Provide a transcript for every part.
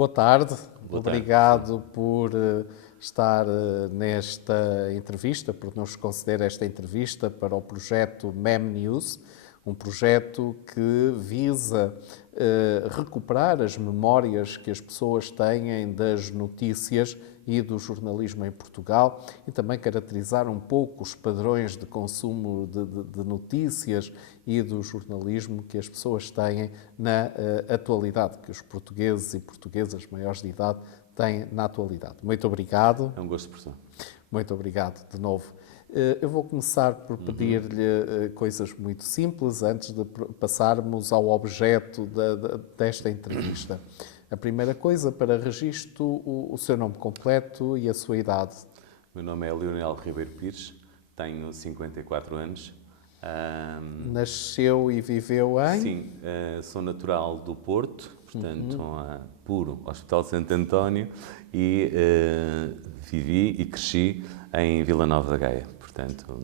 Boa tarde, Boa obrigado por estar nesta entrevista, por nos conceder esta entrevista para o projeto MEM News, um projeto que visa recuperar as memórias que as pessoas têm das notícias e do jornalismo em Portugal e também caracterizar um pouco os padrões de consumo de notícias e do jornalismo que as pessoas têm na atualidade, que os portugueses e portuguesas maiores de idade têm na atualidade. Muito obrigado. É um gosto, professor. Muito obrigado de novo. Eu vou começar por pedir-lhe coisas muito simples antes de passarmos ao objeto desta entrevista. A primeira coisa, para registro, o seu nome completo e a sua idade. Meu nome é Leonel Ribeiro Pires, tenho 54 anos. Nasceu e viveu em? Sim, sou natural do Porto, portanto, puro Hospital Santo António, e vivi e cresci em Vila Nova da Gaia, portanto,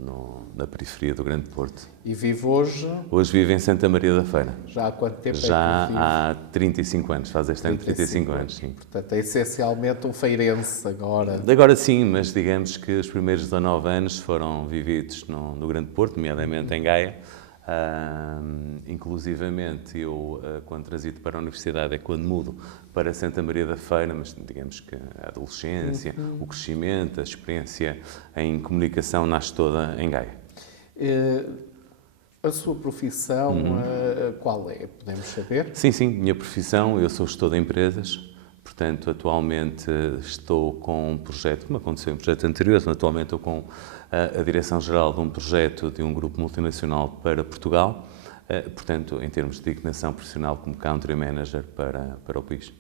na periferia do Grande Porto. E vive hoje? Hoje vivo em Santa Maria da Feira. Já há quanto tempo Já é que vive? há 35 anos, faz este ano 35 anos, sim. Portanto, é essencialmente um feirense agora. Agora sim, mas digamos que os primeiros 19 anos foram vividos no Grande Porto, nomeadamente em Gaia. Inclusivamente, eu, quando transito para a universidade, é quando mudo para Santa Maria da Feira, mas digamos que a adolescência, o crescimento, a experiência em comunicação nasce toda em Gaia. A sua profissão, qual é? Podemos saber? Sim, minha profissão, eu sou gestor de empresas, portanto, atualmente estou com um projeto, como aconteceu em projetos anteriores, atualmente estou com a direção-geral de um projeto de um grupo multinacional para Portugal, portanto, em termos de designação profissional como Country Manager para o país.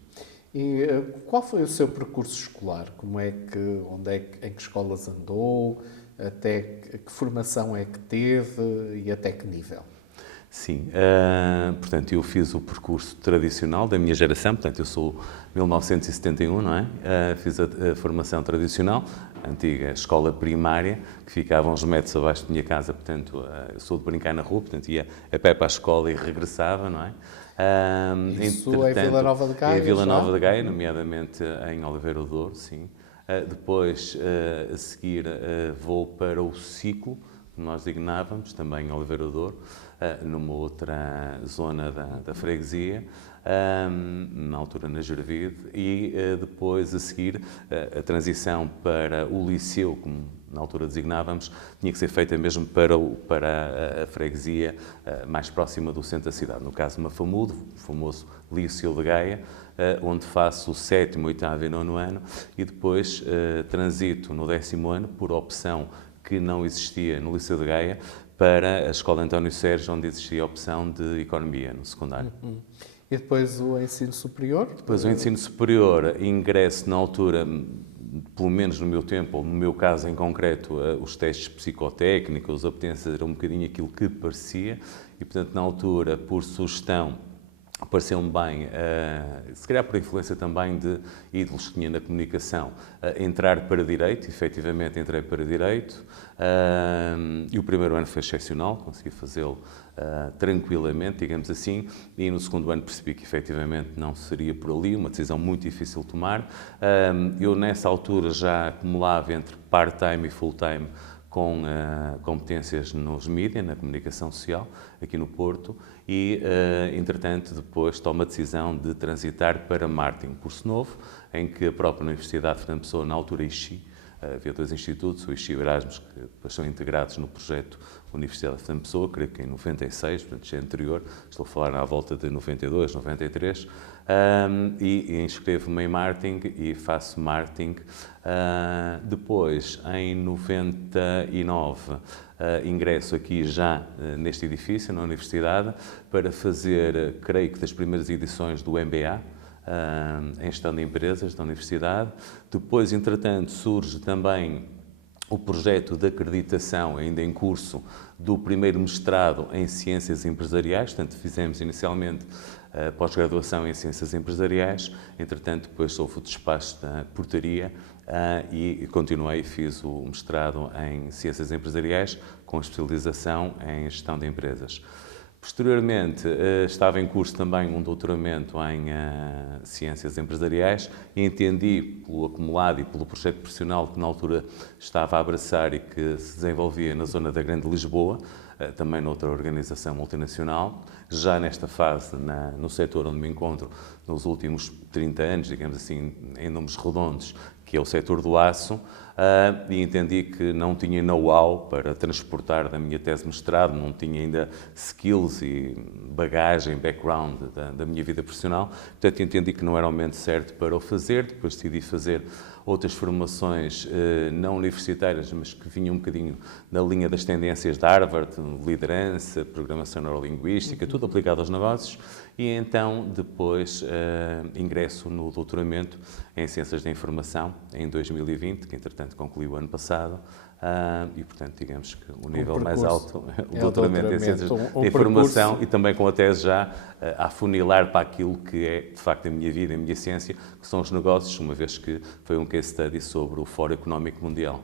E qual foi o seu percurso escolar? Em que escolas andou? Até que formação é que teve e até que nível? Sim, portanto, eu fiz o percurso tradicional da minha geração, portanto, eu sou 1971, não é? Fiz a formação tradicional, a antiga escola primária, que ficava uns metros abaixo da minha casa, portanto, eu sou de brincar na rua, portanto, ia a pé para a escola e regressava, não é? Isso em Vila Nova de Gaia? Em Vila Nova de Gaia, nomeadamente em Oliveira do Douro, sim. Depois, a seguir, vou para o ciclo, que nós designávamos, também em Oliveira do Douro, numa outra zona da freguesia, na altura na Gervide, e depois, a seguir, a transição para o liceu, como na altura designávamos, tinha que ser feita mesmo para a freguesia mais próxima do centro da cidade. No caso, Mafamudo, o famoso Liceu de Gaia, onde faço o 7º, 8º e 9º ano, e depois transito no 10º ano, por opção que não existia no Liceu de Gaia, para a Escola António Sérgio, onde existia a opção de Economia, no secundário. E depois o ensino superior? Depois o ensino superior, ingresso na altura, pelo menos no meu tempo, ou no meu caso em concreto, os testes psicotécnicos, a apetência era um bocadinho aquilo que parecia, e portanto na altura, por sugestão, pareceu-me bem, se calhar por influência também de ídolos que tinha na comunicação, entrar para Direito, efetivamente entrei para Direito, e o primeiro ano foi excepcional, consegui fazê-lo tranquilamente, digamos assim, e no segundo ano percebi que efetivamente não seria por ali, uma decisão muito difícil de tomar. Eu nessa altura já acumulava entre part-time e full-time com competências nos mídias, na comunicação social, aqui no Porto, e, entretanto, depois tomo a decisão de transitar para marketing, curso novo, em que a própria Universidade de Fernando Pessoa, na altura IXI, havia dois institutos, o IXI e o Erasmus, que depois são integrados no projeto Universidade de Fernando Pessoa, creio que em 96, portanto, já é anterior, estou a falar à volta de 92, 93, e inscrevo-me em marketing e faço marketing. Depois, em 99, ingresso aqui já neste edifício, na Universidade, para fazer, creio que das primeiras edições do MBA, em gestão de empresas da Universidade. Depois, entretanto, surge também o projeto de acreditação, ainda em curso, do primeiro mestrado em Ciências Empresariais, portanto, fizemos inicialmente a pós-graduação em Ciências Empresariais, entretanto, depois houve o despacho da portaria e continuei e fiz o mestrado em Ciências Empresariais, com especialização em Gestão de Empresas. Posteriormente, estava em curso também um doutoramento em Ciências Empresariais e entendi, pelo acumulado e pelo projeto profissional que na altura estava a abraçar e que se desenvolvia na zona da Grande Lisboa, também noutra organização multinacional, já nesta fase, no setor onde me encontro nos últimos 30 anos, digamos assim, em números redondos, que é o setor do aço, e entendi que não tinha know-how para transportar da minha tese de mestrado, não tinha ainda skills e bagagem, background da minha vida profissional, portanto entendi que não era o momento certo para o fazer, depois decidi fazer outras formações não universitárias, mas que vinham um bocadinho na linha das tendências de Harvard, liderança, programação neurolinguística, tudo aplicado aos negócios, e então depois ingresso no doutoramento em Ciências da Informação em 2020, que entretanto concluí o ano passado, e portanto digamos que o nível mais alto é o doutoramento em Ciências da Informação e também com a tese já a afunilar para aquilo que é de facto a minha vida, a minha ciência, que são os negócios, uma vez que foi um case study sobre o Fórum Económico Mundial.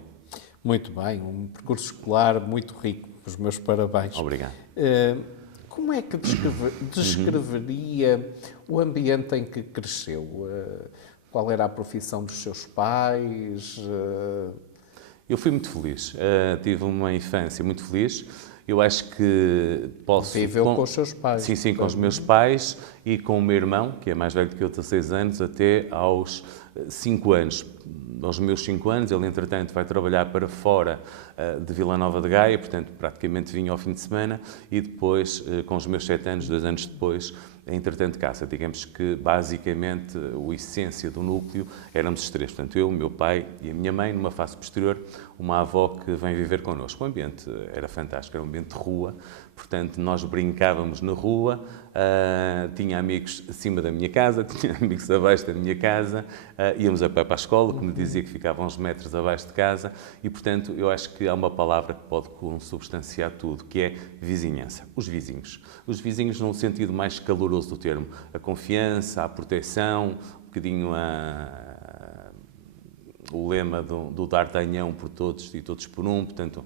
Muito bem, um percurso escolar muito rico, os meus parabéns. Obrigado. Como é que descreveria o ambiente em que cresceu? Qual era a profissão dos seus pais? Eu fui muito feliz, tive uma infância muito feliz. Eu acho que posso... Viveu com os seus pais. Sim, com os meus pais e com o meu irmão, que é mais velho que eu, 16 anos, até aos 5 anos. Aos meus 5 anos, ele entretanto vai trabalhar para fora de Vila Nova de Gaia, portanto praticamente vinha ao fim de semana, e depois, com os meus 7 anos, 2 anos depois, entretanto casa. Digamos que basicamente a essência do núcleo éramos os três, portanto eu, o meu pai e a minha mãe, numa fase posterior, uma avó que vem viver connosco. O ambiente era fantástico, era um ambiente de rua, portanto nós brincávamos na rua, tinha amigos acima da minha casa, tinha amigos abaixo da minha casa, íamos a pé para a escola, como dizia, que ficavam uns metros abaixo de casa, e portanto eu acho que há uma palavra que pode consubstanciar tudo, que é vizinhança, os vizinhos. Os vizinhos no sentido mais caloroso do termo, a confiança, a proteção, um bocadinho o lema do D'Artagnan por todos e todos por um, portanto,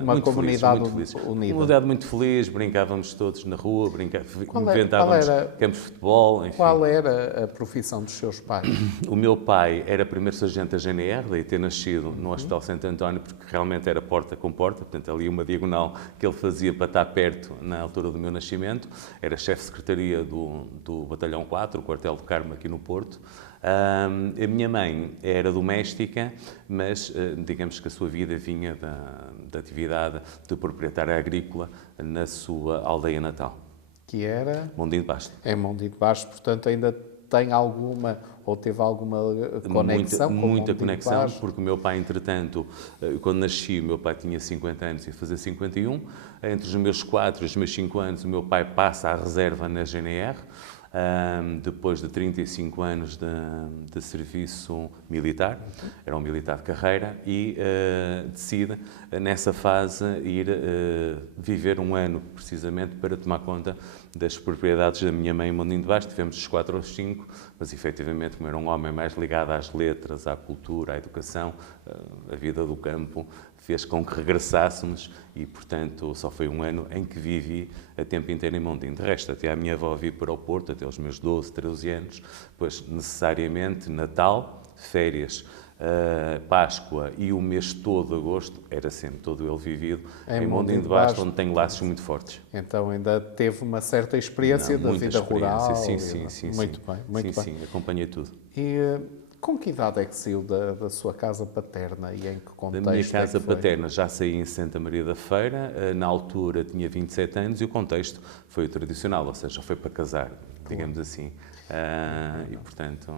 uma muito comunidade felizes, unida. Uma comunidade muito feliz, brincávamos todos na rua, inventávamos campos de futebol, enfim. Qual era a profissão dos seus pais? O meu pai era primeiro sargento da GNR, daí ter nascido no Hospital Santo António, porque realmente era porta com porta, portanto ali uma diagonal que ele fazia para estar perto na altura do meu nascimento. Era chefe de secretaria do Batalhão 4, o quartel do Carmo aqui no Porto. A minha mãe era doméstica, mas digamos que a sua vida vinha da atividade de proprietária agrícola na sua aldeia natal. Que era? Mondim de Basto. É Mondim de Basto, portanto ainda tem alguma, ou teve alguma conexão com muita Mondim conexão, de Basto? porque o meu pai, entretanto, quando nasci, o meu pai tinha 50 anos e ia fazer 51. Entre os meus 4 e os meus 5 anos, o meu pai passa à reserva na GNR, depois de 35 anos de serviço militar, era um militar de carreira, e decide, nessa fase, ir viver um ano, precisamente, para tomar conta das propriedades da minha mãe em Mondim de Basto. Tivemos os 4 aos 5, mas, efetivamente, como era um homem mais ligado às letras, à cultura, à educação, a vida do campo fez com que regressássemos e, portanto, só foi um ano em que vivi a tempo inteiro em Mondim. De resto, até a minha avó vir para o Porto, até aos meus 12, 13 anos, pois necessariamente Natal, férias, Páscoa e o mês todo de agosto, era sempre todo ele vivido em Mondim de Basto, onde tenho laços muito fortes. Então ainda teve uma certa experiência da vida rural. Sim. Muito bem. Sim, acompanhei tudo. E com que idade é que saiu da sua casa paterna e em que contexto? Da minha casa paterna já saí em Santa Maria da Feira, na altura tinha 27 anos e o contexto foi o tradicional, ou seja, foi para casar, digamos assim. E, portanto...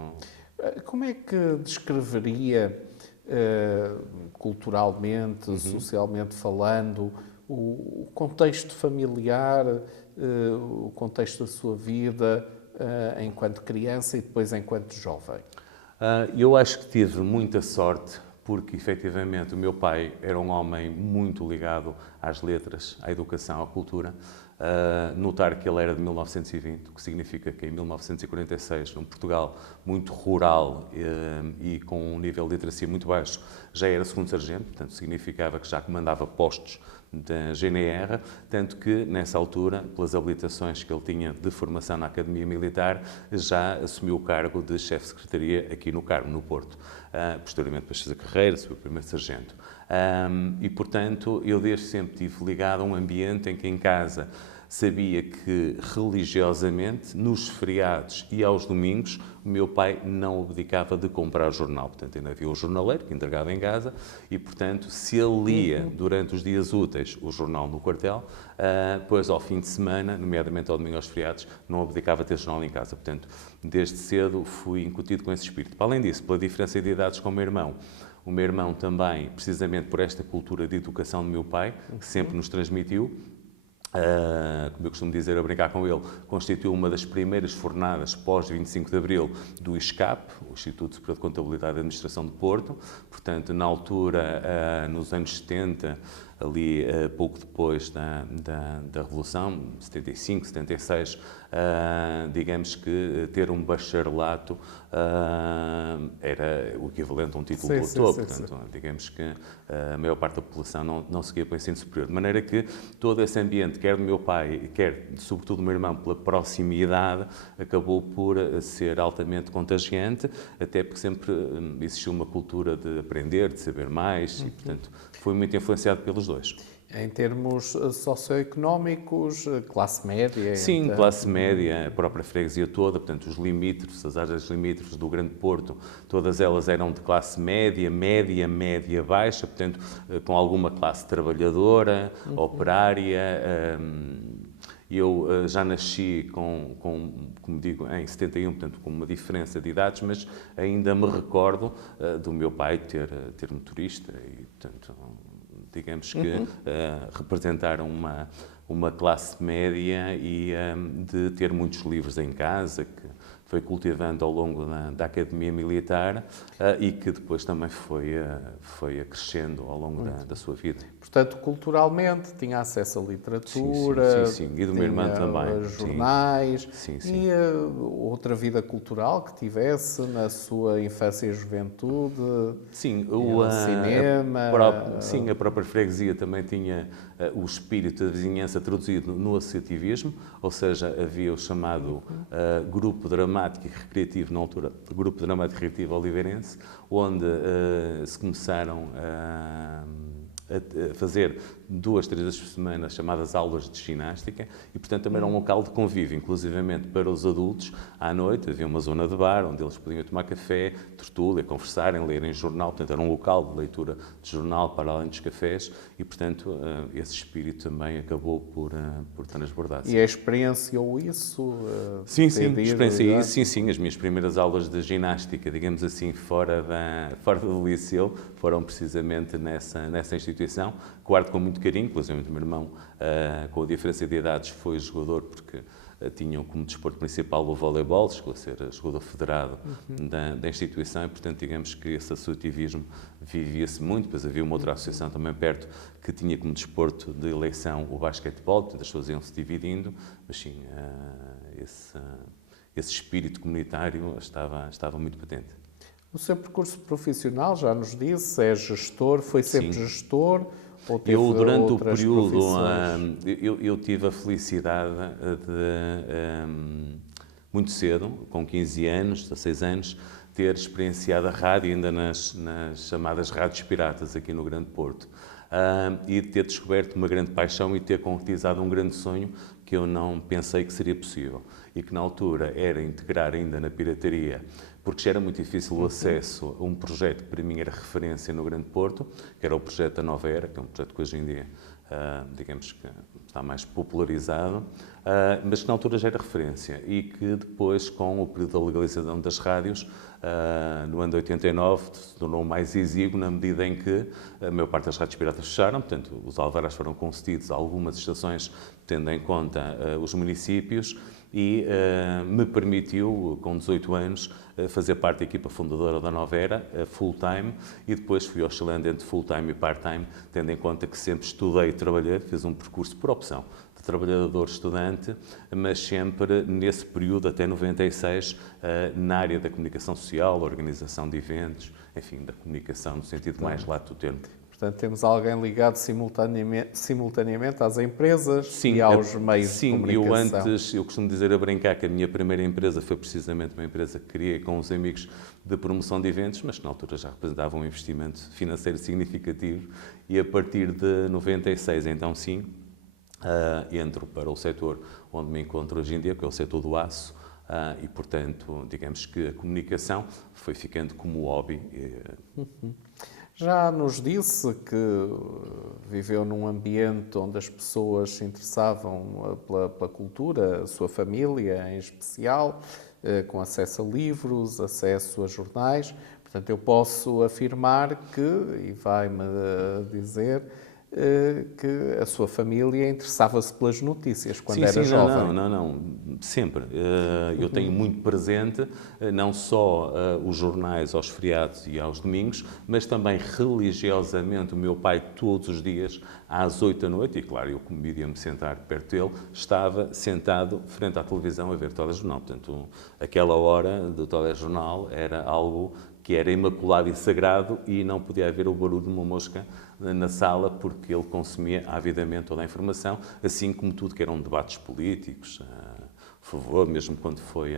Como é que descreveria, culturalmente, socialmente falando, o contexto familiar, o contexto da sua vida enquanto criança e depois enquanto jovem? Eu acho que tive muita sorte, porque efetivamente o meu pai era um homem muito ligado às letras, à educação, à cultura. Notar que ele era de 1920, o que significa que em 1946, num Portugal muito rural e com um nível de literacia muito baixo, já era segundo sargento, portanto significava que já comandava postos da GNR, tanto que, nessa altura, pelas habilitações que ele tinha de formação na Academia Militar, já assumiu o cargo de chefe de secretaria aqui no Carmo, no Porto. Posteriormente, depois fez a carreira, subiu primeiro sargento. E, portanto, eu desde sempre estive ligado a um ambiente em que em casa sabia que religiosamente, nos feriados e aos domingos, o meu pai não abdicava de comprar jornal. Portanto, ainda havia o jornaleiro que entregava em casa e, portanto, se ele lia durante os dias úteis o jornal no quartel, depois ao fim de semana, nomeadamente ao domingo aos feriados, não abdicava de ter jornal em casa. Portanto, desde cedo fui incutido com esse espírito. Para além disso, pela diferença de idades com o meu irmão, também, precisamente por esta cultura de educação do meu pai, que sempre nos transmitiu, como eu costumo dizer, a brincar com ele, constituiu uma das primeiras fornadas pós-25 de Abril do ISCAP, o Instituto Superior de Contabilidade e Administração de Porto. Portanto, na altura, nos anos 70, ali pouco depois da Revolução, 75, 76, digamos que ter um bacharelato era o equivalente a um título de doutor. Portanto, digamos que a maior parte da população não seguia para o ensino superior. De maneira que todo esse ambiente, quer do meu pai, quer sobretudo do meu irmão, pela proximidade, acabou por ser altamente contagiante, até porque sempre existiu uma cultura de aprender, de saber mais, e, portanto, fui muito influenciado pelos dois. Em termos socioeconómicos, classe média? Sim, então... classe média, a própria freguesia toda, portanto, os limítrofes, as áreas limítrofes do Grande Porto, todas elas eram de classe média, média baixa, portanto, com alguma classe trabalhadora, operária. Eu já nasci como digo, em 71, portanto, com uma diferença de idades, mas ainda me recordo do meu pai ter motorista e, portanto, digamos que representaram uma classe média e de ter muitos livros em casa, que foi cultivando ao longo da Academia Militar e que depois também foi acrescendo ao longo da sua vida. Portanto, culturalmente, tinha acesso à literatura, sim. E do meu irmão também. Jornais, sim. E outra vida cultural que tivesse na sua infância e juventude? Sim, cinema... a própria freguesia também tinha o espírito da vizinhança traduzido no associativismo, ou seja, havia o chamado Grupo Dramático e Recreativo, na altura, Grupo Dramático e Recreativo Oliveirense, onde se começaram a fazer 2, 3 vezes por semana chamadas aulas de ginástica e, portanto, também era um local de convívio, inclusivamente para os adultos. À noite havia uma zona de bar onde eles podiam tomar café, tertúlia, conversarem, lerem jornal. Portanto, era um local de leitura de jornal para além dos cafés e, portanto, esse espírito também acabou por transbordar. E a experiência ou isso? Sim, experienciei isso. Sim. As minhas primeiras aulas de ginástica, digamos assim, fora do liceu, foram precisamente nessa instituição. Guardo com muito carinho, inclusive o meu irmão, com a diferença de idades, foi jogador porque tinham como desporto principal o voleibol, chegou a ser jogador federado da instituição e, portanto, digamos que esse associativismo vivia-se muito. Depois havia uma outra associação também perto que tinha como desporto de eleição o basquetebol, portanto, as pessoas iam-se dividindo, mas sim, esse espírito comunitário estava muito patente. O seu percurso profissional, já nos disse, é gestor, foi sempre gestor? Ou teve durante o outras período, profissões? tive a felicidade de, muito cedo, com 15 anos, 16 anos, ter experienciado a rádio ainda nas chamadas rádios piratas aqui no Grande Porto. E de ter descoberto uma grande paixão e ter concretizado um grande sonho que eu não pensei que seria possível. E que na altura era integrar ainda na pirataria, porque já era muito difícil o acesso a um projeto que para mim era referência no Grande Porto, que era o projeto da Nova Era, que é um projeto que hoje em dia, digamos que está mais popularizado, mas que na altura já era referência e que depois, com o período da legalização das rádios, no ano de 89, se tornou mais exíguo na medida em que a maior parte das rádios piratas fecharam, portanto, os alvarás foram concedidos a algumas estações, tendo em conta os municípios, e me permitiu, com 18 anos, fazer parte da equipa fundadora da Nova Era, full-time, e depois fui oscilando entre full-time e part-time, tendo em conta que sempre estudei e trabalhei, fiz um percurso por opção de trabalhador-estudante, mas sempre nesse período, até 96, na área da comunicação social, organização de eventos, enfim, da comunicação no sentido mais lato do termo. Portanto, temos alguém ligado simultaneamente às empresas Sim, e aos meios de sim, comunicação. eu costumo dizer a brincar que a minha primeira empresa foi precisamente uma empresa que criei com os amigos de promoção de eventos, mas que na altura já representava um investimento financeiro significativo e a partir de 96, então sim, entro para o setor onde me encontro hoje em dia, que é o setor do aço, e portanto, digamos que a comunicação foi ficando como hobby. Já nos disse que viveu num ambiente onde as pessoas se interessavam pela cultura, a sua família em especial, com acesso a livros, acesso a jornais. Portanto, eu posso afirmar que, e vai-me dizer, que a sua família interessava-se pelas notícias quando era jovem. Não, sempre. Eu tenho muito presente não só os jornais aos feriados e aos domingos, mas também religiosamente o meu pai todos os dias às 8 da noite, e claro, eu como iria me sentar perto dele, estava sentado frente à televisão a ver o telejornal. Portanto, aquela hora do telejornal era algo que era imaculado e sagrado e não podia haver o barulho de uma mosca na sala porque ele consumia avidamente toda a informação, assim como tudo que eram debates políticos, por favor, mesmo quando foi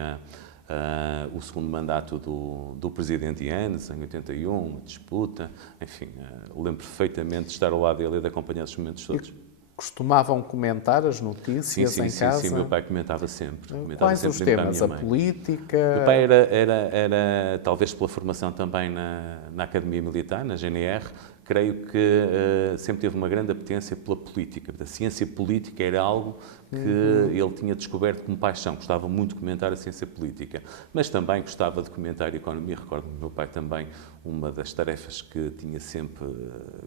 o segundo mandato do presidente Yanes, em 81, uma disputa, enfim, lembro perfeitamente de estar ao lado dele e de acompanhar esses momentos todos. Costumavam comentar as notícias em casa? Sim, meu pai comentava sempre. Quais os temas? A política? Meu pai era, talvez pela formação também na Academia Militar, na GNR, creio que sempre teve uma grande apetência pela política. A ciência política era algo que ele tinha descoberto como paixão. Gostava muito de comentar a ciência política, mas também gostava de comentar a economia. Recordo-me do meu pai também, uma das tarefas que tinha sempre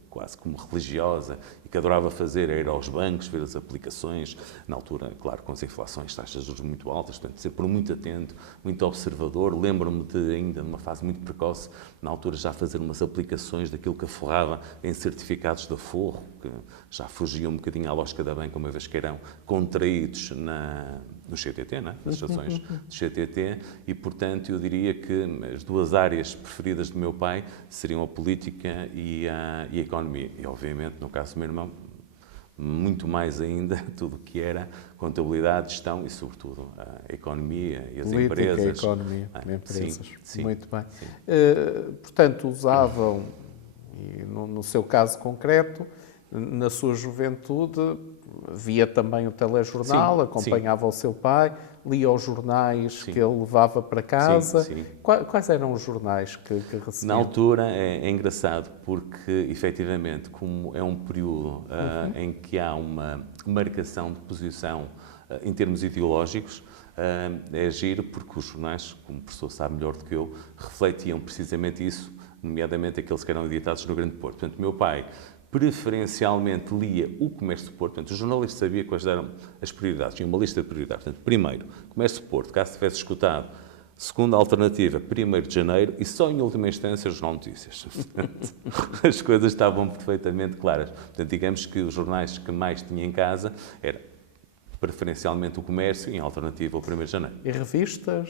quase como religiosa e que adorava fazer era ir aos bancos, ver as aplicações. Na altura, claro, com as inflações, taxas de juros muito altas, portanto, sempre muito atento, muito observador. Lembro-me de, ainda numa fase muito precoce, na altura já fazer umas aplicações daquilo que aforrava em certificados de aforro, que já fugiam um bocadinho à lógica da banca, uma vez que eram contraídos no CTT, né? Nas ações do CTT, e, portanto, eu diria que as duas áreas preferidas do meu pai seriam a política e a economia. E, obviamente, no caso do meu irmão, muito mais ainda tudo o que era contabilidade, gestão e, sobretudo, a economia e as política, empresas. A economia, empresas. Sim, muito bem. Sim. Portanto, usavam, e no seu caso concreto, na sua juventude, via também o telejornal, acompanhava o seu pai, lia os jornais que ele levava para casa. Sim. Quais eram os jornais que recebia? Na altura é engraçado porque, efetivamente, como é um período em que há uma marcação de posição em termos ideológicos, é giro porque os jornais, como o professor sabe melhor do que eu, refletiam precisamente isso, nomeadamente aqueles que eram editados no Grande Porto. Portanto, meu pai preferencialmente lia o Comércio de Porto. Portanto, o jornalista sabia quais eram as prioridades. Tinha uma lista de prioridades. Portanto, primeiro, Comércio de Porto, caso tivesse escutado. Segunda alternativa, 1º de janeiro. E só em última instância, o Jornal Notícias. Portanto, as coisas estavam perfeitamente claras. Portanto, digamos que os jornais que mais tinha em casa era preferencialmente o comércio, em alternativa ao 1º de janeiro. E revistas?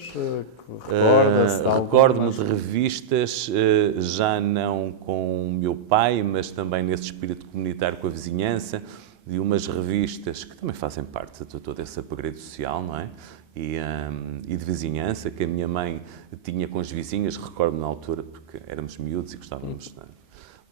Recorda-se de algumas? Recordo-me de revistas, já não com o meu pai, mas também nesse espírito comunitário com a vizinhança, de umas revistas que também fazem parte de todo esse upgrade social, não é? E de vizinhança, que a minha mãe tinha com as vizinhas, recordo-me na altura, porque éramos miúdos e gostávamos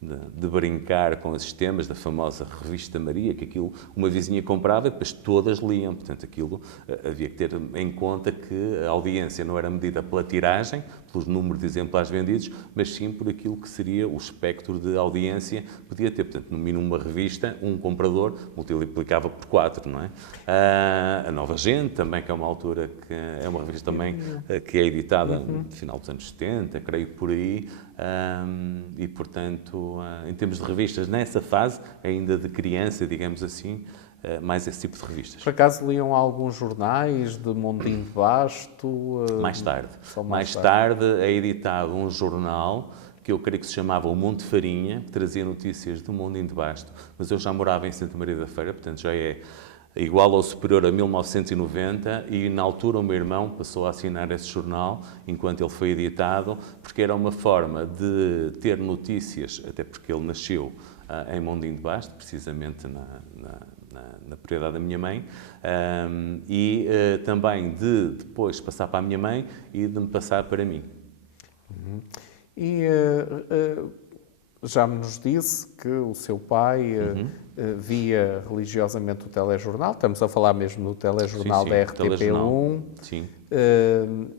de brincar com esses temas, da famosa Revista Maria, que aquilo uma vizinha comprava e depois todas liam. Portanto, aquilo havia que ter em conta que a audiência não era medida pela tiragem, pelos números de exemplares vendidos, mas sim por aquilo que seria o espectro de audiência que podia ter. Portanto, no mínimo uma revista, um comprador multiplicava por 4, não é? A Nova Gente também, que é uma altura que é uma revista também que é editada no final dos anos 70, creio por aí, e, portanto, em termos de revistas, nessa fase, ainda de criança, digamos assim, mais esse tipo de revistas. Por acaso liam alguns jornais de Mondinho de Basto? Mais tarde. Mais tarde é editado um jornal que eu creio que se chamava O Monte Farinha, que trazia notícias do Mondinho de Basto, mas eu já morava em Santa Maria da Feira, portanto já é igual ou superior a 1990, e na altura o meu irmão passou a assinar esse jornal enquanto ele foi editado, porque era uma forma de ter notícias, até porque ele nasceu em Mondim de Basto, precisamente na propriedade da minha mãe, e também de depois passar para a minha mãe e de me passar para mim. E já nos disse que o seu pai via religiosamente o telejornal, estamos a falar mesmo do telejornal sim, da RTP1. Sim.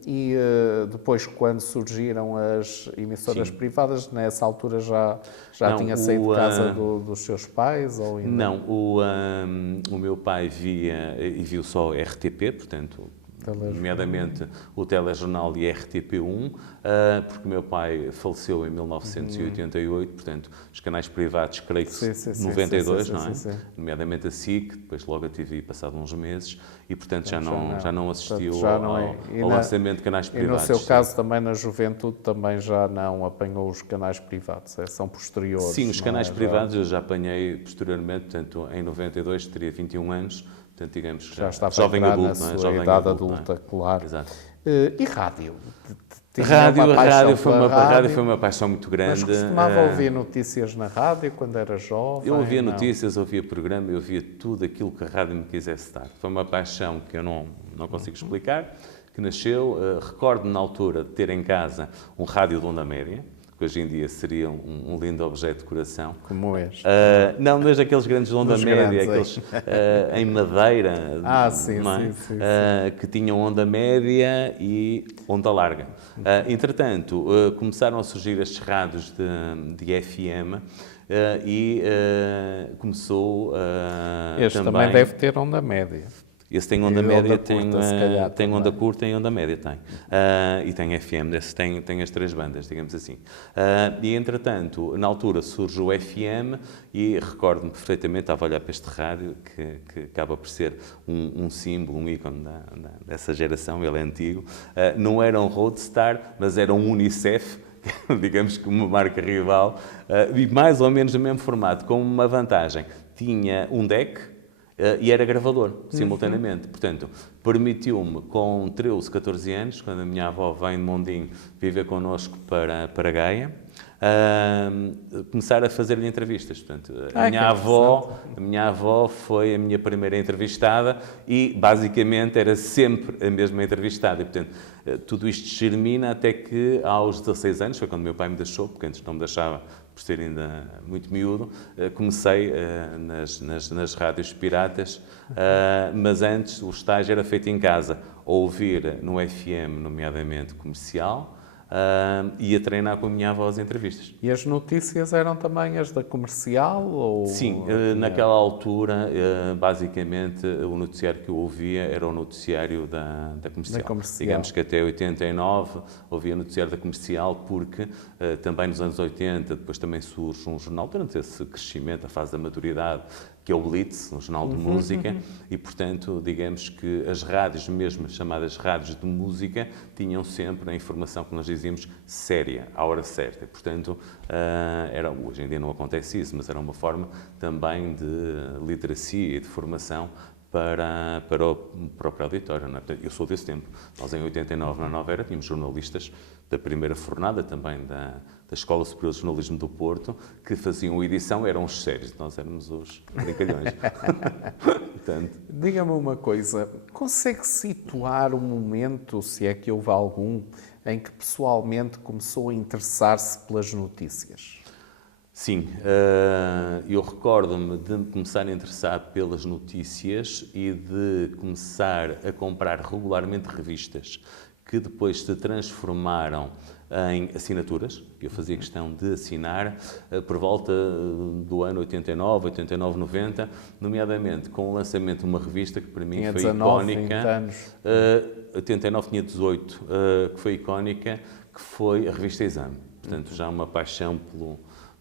E depois, quando surgiram as emissoras privadas, nessa altura já Não, tinha saído de casa dos seus pais? Ou ainda? Não, o meu pai via e viu só RTP, portanto, nomeadamente o telejornal e RTP1, porque o meu pai faleceu em 1988, portanto, os canais privados, creio que 92, não é? Nomeadamente a SIC, depois logo a TV, passado uns meses, e portanto já não assistiu ao lançamento de canais privados. E no seu caso também, na juventude, também já não apanhou os canais privados, são posteriores? Sim, os canais privados eu já apanhei posteriormente, portanto, em 92 teria 21 anos, portanto, digamos que já estava jovem adulto, na sua jovem idade adulto, adulta, claro. Exato. E rádio? Rádio foi uma paixão muito grande. Mas costumava ouvir notícias na rádio quando era jovem? Eu ouvia notícias, ouvia programa, eu ouvia tudo aquilo que a rádio me quisesse dar. Foi uma paixão que eu não consigo explicar, que nasceu. Recordo na altura de ter em casa um rádio de onda média, que hoje em dia seria um lindo objeto de decoração. Como este? Não, desde aqueles grandes de onda média, aqueles em madeira, sim, que tinham onda média e onda larga. Entretanto, começaram a surgir estes rádios de FM e começou este também deve ter onda média. Esse tem onda média, tem onda curta e onda média, tem. E tem FM, esse tem as 3 bandas, digamos assim. E, entretanto, na altura surge o FM e recordo-me perfeitamente, estava a olhar para este rádio, que acaba por ser um símbolo, um ícone dessa geração, ele é antigo. Não era um Roadstar, mas era um Unicef, digamos que uma marca rival, e mais ou menos no mesmo formato, com uma vantagem. Tinha um deck, e era gravador, simultaneamente. Portanto, permitiu-me, com 13, 14 anos, quando a minha avó vem de Mondim viver connosco para Gaia, começar a fazer-lhe entrevistas. Portanto, a minha avó foi a minha primeira entrevistada e, basicamente, era sempre a mesma entrevistada. E, portanto, tudo isto germina até que, aos 16 anos, foi quando meu pai me deixou, porque antes não me deixava, por ser ainda muito miúdo, comecei nas rádios piratas, mas antes o estágio era feito em casa, a ouvir no FM, nomeadamente comercial, e a treinar com a minha avó as entrevistas. E as notícias eram também as da comercial? Ou... Sim, naquela altura, basicamente, o noticiário que eu ouvia era o noticiário da comercial. Digamos que até 89 ouvia o noticiário da comercial, porque também nos anos 80, depois também surge um jornal, durante esse crescimento, a fase da maturidade, que é o Blitz, um jornal de música, e, portanto, digamos que as rádios, mesmo chamadas rádios de música, tinham sempre a informação que nós dizíamos séria, à hora certa. Portanto, hoje em dia não acontece isso, mas era uma forma também de literacia e de formação para o próprio auditório. Não é? Eu sou desse tempo. Nós, em 89, na Nova Era, tínhamos jornalistas da primeira fornada, também da Escola Superior de Jornalismo do Porto, que faziam edição, eram os sérios, nós éramos os brincalhões. Portanto... Diga-me uma coisa, consegue situar o momento, se é que houve algum, em que pessoalmente começou a interessar-se pelas notícias? Sim, eu recordo-me de me começar a interessar pelas notícias e de começar a comprar regularmente revistas que depois se transformaram em assinaturas, que eu fazia questão de assinar, por volta do ano 89, 90, nomeadamente com o lançamento de uma revista que para mim foi 19, icónica. 20 anos. 89 tinha 18, que foi icónica, que foi a revista Exame. Portanto, já uma paixão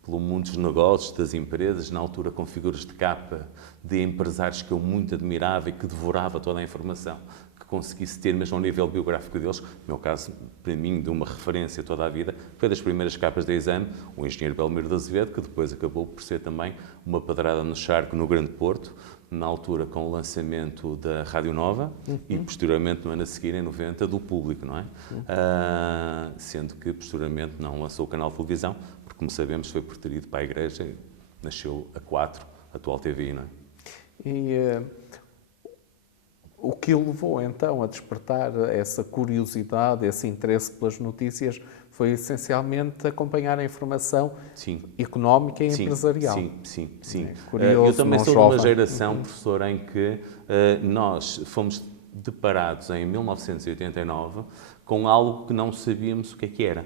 pelo mundo dos negócios, das empresas, na altura com figuras de capa de empresários que eu muito admirava e que devorava toda a informação que conseguisse ter, mesmo ao nível biográfico deles, no meu caso, para mim, de uma referência toda a vida, foi das primeiras capas da Exame, o engenheiro Belmiro de Azevedo, que depois acabou por ser também uma pedrada no charco no Grande Porto, na altura com o lançamento da Rádio Nova e posteriormente no ano a seguir, em 90, do Público, não é? Sendo que posteriormente não lançou o canal de televisão, porque como sabemos foi por ter ido para a Igreja e nasceu a 4, a atual TVI, não é? E o que o levou então a despertar essa curiosidade, esse interesse pelas notícias, foi essencialmente acompanhar a informação económica e empresarial. Sim. É curioso, eu também sou jovem. de uma geração, professor, em que nós fomos deparados em 1989 com algo que não sabíamos o que era.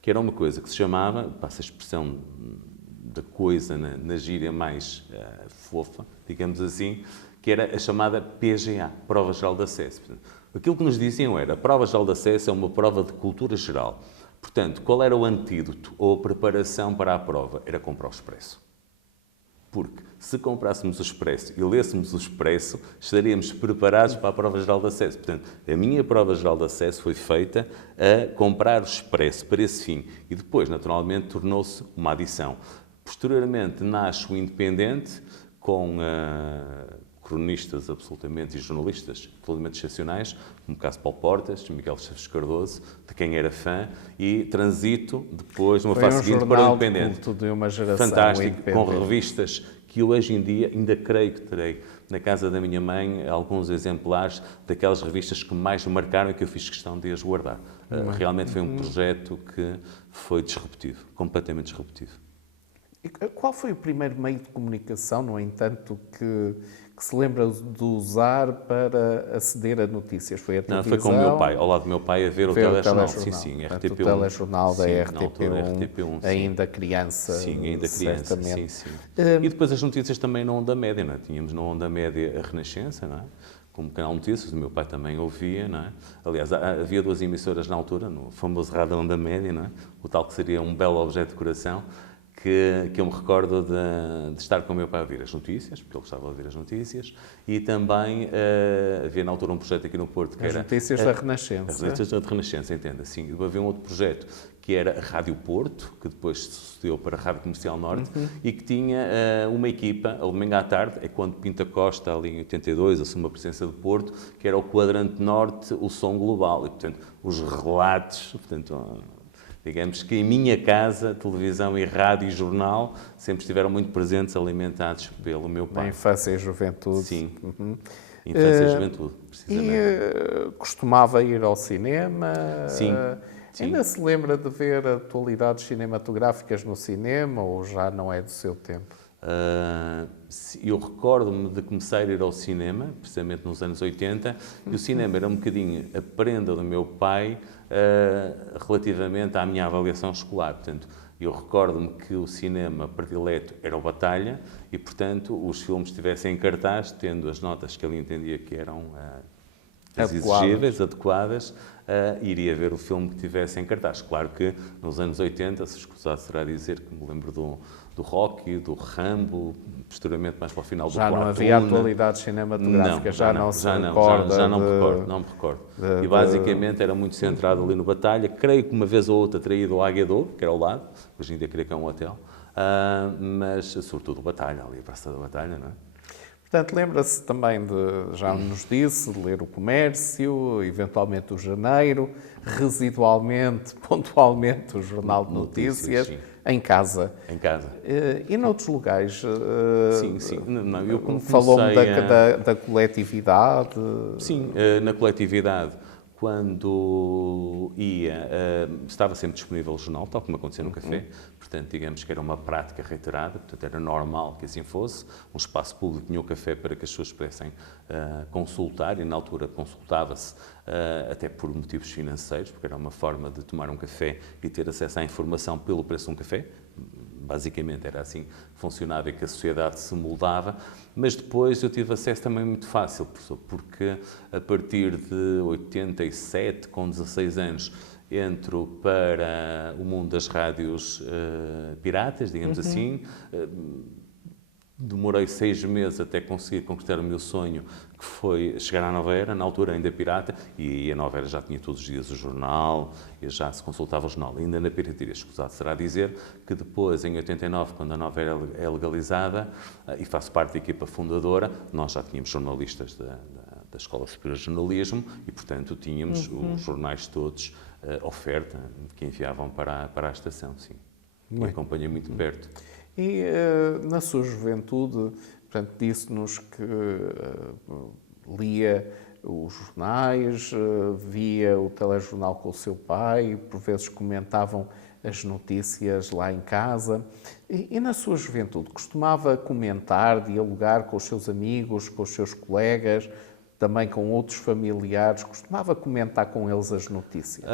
Que era uma coisa que se chamava, passa a expressão da coisa na gíria mais fofa, digamos assim, que era a chamada PGA, Prova Geral de Acesso. Portanto, aquilo que nos diziam era, a Prova Geral de Acesso é uma prova de cultura geral. Portanto, qual era o antídoto ou a preparação para a prova? Era comprar o Expresso. Porque se comprássemos o Expresso e lêssemos o Expresso, estaríamos preparados para a Prova Geral de Acesso. Portanto, a minha Prova Geral de Acesso foi feita a comprar o Expresso para esse fim. E depois, naturalmente, tornou-se uma adição. Posteriormente, nasce o Independente, com cronistas absolutamente e jornalistas absolutamente excepcionais, como o caso Paulo Portas, Miguel Chaves Cardoso, de quem era fã, e transito depois, numa fase seguinte, para o Independente. De uma geração fantástico, com revistas que hoje em dia ainda creio que terei na casa da minha mãe alguns exemplares daquelas revistas que mais me marcaram e que eu fiz questão de as guardar. Realmente foi um projeto que foi disruptivo, completamente disruptivo. E qual foi o primeiro meio de comunicação, no entanto, que se lembra de usar para aceder a notícias? Foi a televisão? Não, foi com o meu pai, ao lado do meu pai, a ver o telejornal. Sim, RTP1. O telejornal da RTP1, RTP1, ainda criança. Sim, ainda criança, certamente. sim. E depois as notícias também na Onda Média, não é? Tínhamos na Onda Média a Renascença, não é? Como canal de notícias, o meu pai também ouvia, não é? Aliás, havia 2 emissoras na altura, no famoso Rádio Onda Média, não é? O tal que seria um belo objeto de decoração, que eu me recordo de estar com o meu pai a ouvir as notícias, porque ele gostava de ouvir as notícias, e também havia na altura um projeto aqui no Porto que as era... notícias da Renascença. As notícias da Renascença, entenda, sim. Havia um outro projeto que era a Rádio Porto, que depois se sucedeu para a Rádio Comercial Norte, e que tinha uma equipa, ao domingo à tarde, é quando Pinta Costa, ali em 82, assume a presença do Porto, que era o Quadrante Norte, o som global, e, portanto, os relatos, portanto... Digamos que em minha casa, televisão e rádio e jornal sempre estiveram muito presentes, alimentados pelo meu pai. Na infância e juventude. Sim, infância e juventude, precisamente. E costumava ir ao cinema? Sim. Ainda se lembra de ver atualidades cinematográficas no cinema ou já não é do seu tempo? Eu recordo-me de começar a ir ao cinema, precisamente nos anos 80, e o cinema era um bocadinho a prenda do meu pai relativamente à minha avaliação escolar. Portanto, eu recordo-me que o cinema predileto era o Batalha e, portanto, os filmes que estivessem em cartaz, tendo as notas que ele entendia que eram as exigíveis, adequadas, iria ver o filme que tivesse em cartaz. Claro que nos anos 80, se escusado será dizer que me lembro do Rocky, do Rambo, posteriormente mais para o final do Já Platuna. não havia atualidades cinematográficas, não me recordo. E basicamente era muito centrado ali no Batalha. Creio que uma vez ou outra teria ido ao Aguedor, que era ao lado, hoje ainda creio que é um hotel, mas sobretudo o Batalha, ali a Praça da Batalha, não é? Portanto, lembra-se também já nos disse, de ler o Comércio, eventualmente o Janeiro, residualmente, pontualmente, o Jornal de Notícias, em casa. Em casa. E noutros lugares? Sim. Não, eu como falou-me da coletividade? Sim, na coletividade. Quando ia, estava sempre disponível o jornal, tal como acontecia no café, portanto, digamos que era uma prática reiterada, portanto, era normal que assim fosse, um espaço público tinha o café para que as pessoas pudessem consultar, e na altura consultava-se até por motivos financeiros, porque era uma forma de tomar um café e ter acesso à informação pelo preço de um café. Basicamente era assim que funcionava e que a sociedade se moldava, mas depois eu tive acesso também muito fácil, professor, porque a partir de 87, com 16 anos, entro para o mundo das rádios piratas, digamos assim, demorei 6 meses até conseguir conquistar o meu sonho, que foi chegar à Nova Era, na altura ainda pirata, e a Nova Era já tinha todos os dias o jornal, e já se consultava o jornal, ainda na pirataria. Escusado será dizer que depois, em 89, quando a Nova Era é legalizada, e faço parte da equipa fundadora, nós já tínhamos jornalistas da Escola Superior de Jornalismo e, portanto, tínhamos os jornais todos, oferta, que enviavam para a estação, sim. E acompanhei muito de perto. E na sua juventude, portanto, disse-nos que lia os jornais, via o telejornal com o seu pai, por vezes comentavam as notícias lá em casa. E na sua juventude, costumava comentar, dialogar com os seus amigos, com os seus colegas, também com outros familiares? Costumava comentar com eles as notícias?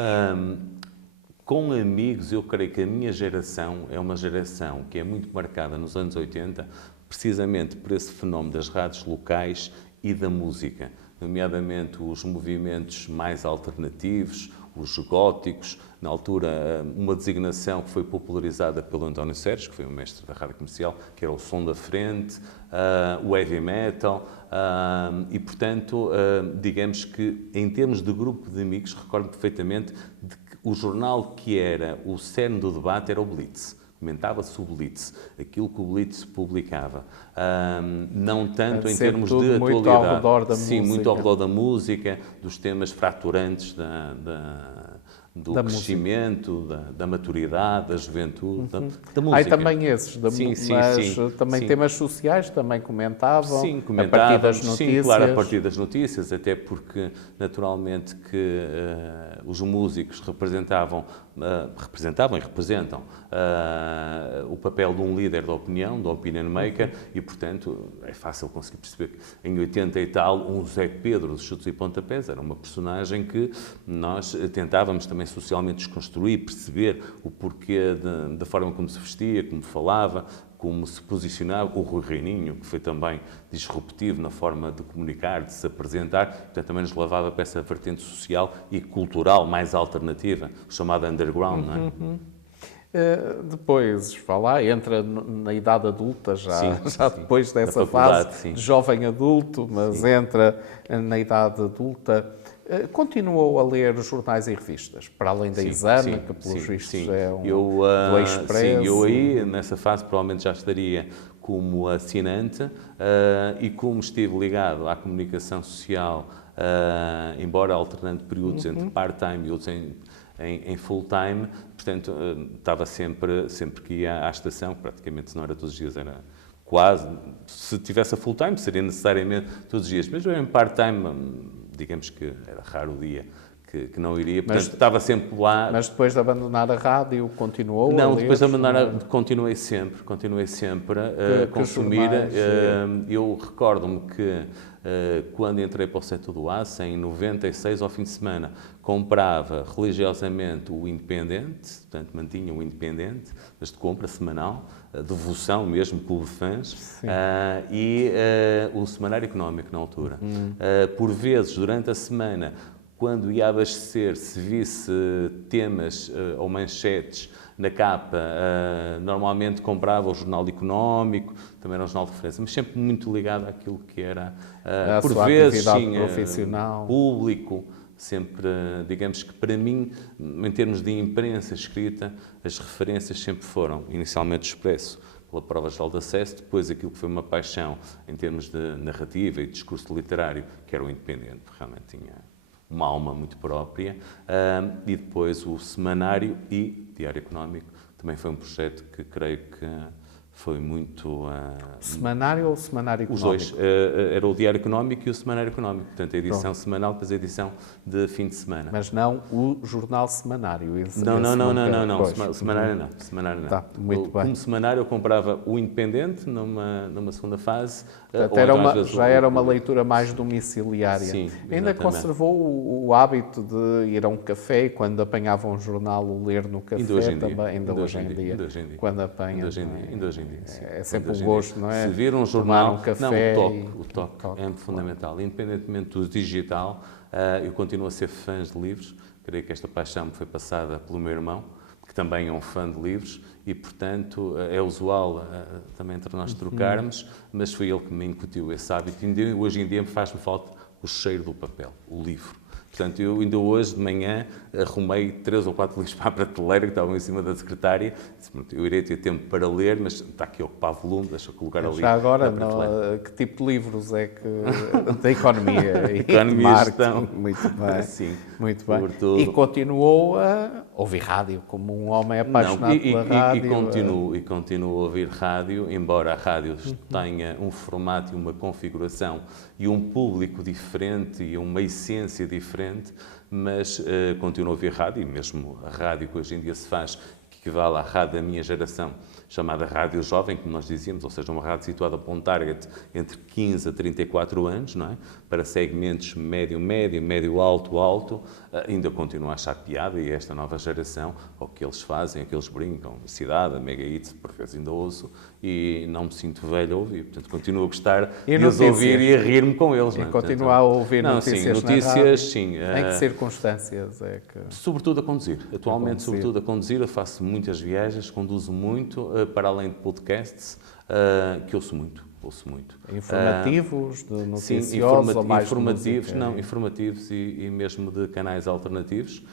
Com amigos, eu creio que a minha geração é uma geração que é muito marcada nos anos 80, precisamente por esse fenómeno das rádios locais e da música, nomeadamente os movimentos mais alternativos, os góticos, na altura uma designação que foi popularizada pelo António Sérgio, que foi o mestre da rádio comercial, que era o som da frente, o heavy metal, e portanto, digamos que em termos de grupo de amigos, recordo perfeitamente de que o jornal que era o cerne do debate era o Blitz. Comentava-se o Blitz, aquilo que o Blitz publicava. Não tanto em termos de atualidade. Muito ao redor da Sim, música. muito ao redor da música, dos temas fraturantes do crescimento, da maturidade, da juventude, da música. Há também esses, mas também sim. temas sociais também comentavam, sim, a partir das notícias. Sim, claro, a partir das notícias, até porque naturalmente que os músicos representavam e representam o papel de um líder da opinião, do opinion maker, e portanto é fácil conseguir perceber que em 80 e tal, um Zé Pedro dos Chutes e Pontapés era uma personagem que nós tentávamos também socialmente desconstruir, perceber o porquê da forma como se vestia, como falava, como se posicionava, o Rui Reininho, que foi também disruptivo na forma de comunicar, de se apresentar, portanto também nos levava para essa vertente social e cultural mais alternativa, chamada underground, não é? Depois, entra na idade adulta, já depois dessa fase de jovem adulto, mas entra na idade adulta. Continuou a ler jornais e revistas, para além da Exame, que pelos vistos é do Expresso. Sim, eu aí, nessa fase, provavelmente já estaria como assinante e como estive ligado à comunicação social, embora alternando períodos entre part-time e outros em full-time, portanto, estava sempre que ia à estação, praticamente se não era todos os dias, era quase, se tivesse a full-time seria necessariamente todos os dias, mas eu em part-time, digamos que era raro o dia que não iria, portanto estava sempre lá. Mas depois de abandonar a rádio, continuou a ler? Não, depois de abandonar, continuei sempre a consumir. Eu recordo-me que quando entrei para o setor do aço, em 96, ao fim de semana, comprava religiosamente o Independente, portanto mantinha o Independente, mas de compra semanal, devoção mesmo, clube de fãs, e o Semanário Económico na altura. Por vezes, durante a semana, quando ia abastecer, se visse temas ou manchetes na capa, normalmente comprava o Jornal Económico, também era um jornal de referência, mas sempre muito ligado àquilo que era, por vezes, profissional. Público, sempre, digamos que para mim, em termos de imprensa escrita, as referências sempre foram, inicialmente Expresso, pela prova geral de acesso, depois aquilo que foi uma paixão em termos de narrativa e discurso literário, que era o Independente, realmente tinha uma alma muito própria, e depois o Semanário e Diário Económico, também foi um projeto que creio que foi muito... Semanário ou Semanário Económico? Os dois. Era o Diário Económico e o Semanário Económico. Portanto, a edição semanal, depois a edição de fim de semana. Mas não o jornal semanário? Não. Semanário não. Tá, muito bem. Como semanário, eu comprava o Independente numa segunda fase. Portanto, já era uma leitura mais domiciliária. Sim, ainda exatamente. Conservou o hábito de ir a um café e quando apanhava um jornal, o ler no café também? Ainda hoje em dia. Quando apanha. Ainda hoje em dia. É sempre um gosto, não é? Se vir um jornal, café o toque é fundamental. Independentemente do digital, eu continuo a ser fã de livros. Creio que esta paixão me foi passada pelo meu irmão, que também é um fã de livros e, portanto, é usual também entre nós trocarmos, mas foi ele que me incutiu esse hábito. E hoje em dia faz-me falta o cheiro do papel, o livro. Portanto, eu ainda hoje de manhã arrumei 3 ou 4 livros para a prateleira que estavam em cima da secretária. Eu irei ter tempo para ler, mas está aqui ocupado volume, deixa eu colocar ali. Já agora, que tipo de livros é que da economia e economia de marketing? gestão. Muito bem, Sim, muito bem. sobretudo. E continuou a ouvir rádio, como um homem apaixonado pela rádio. E continuo a ouvir rádio, embora a rádio tenha um formato e uma configuração e um público diferente e uma essência diferente, mas continuo a ouvir rádio, e mesmo a rádio que hoje em dia se faz, que equivale à rádio da minha geração, chamada Rádio Jovem, como nós dizíamos, ou seja, uma rádio situada para um target entre 15 a 34 anos, não é? Para segmentos médio, alto, ainda continuo a achar piada, e esta nova geração, o que eles fazem, o que eles brincam, a Cidade, a Mega Hits, por acaso ainda ouço, e não me sinto velho a ouvir, portanto continuo a gostar de os ouvir e a rir-me com eles. E continuar a ouvir notícias notícias, na rádio. sim. Em que circunstâncias é que... Sobretudo a conduzir. Atualmente, sobretudo a conduzir, eu faço muitas viagens, conduzo muito, para além de podcasts, que ouço muito. Informativos, de noticiosos, sim, ou mais informativos, música? não, informativos e mesmo de canais alternativos.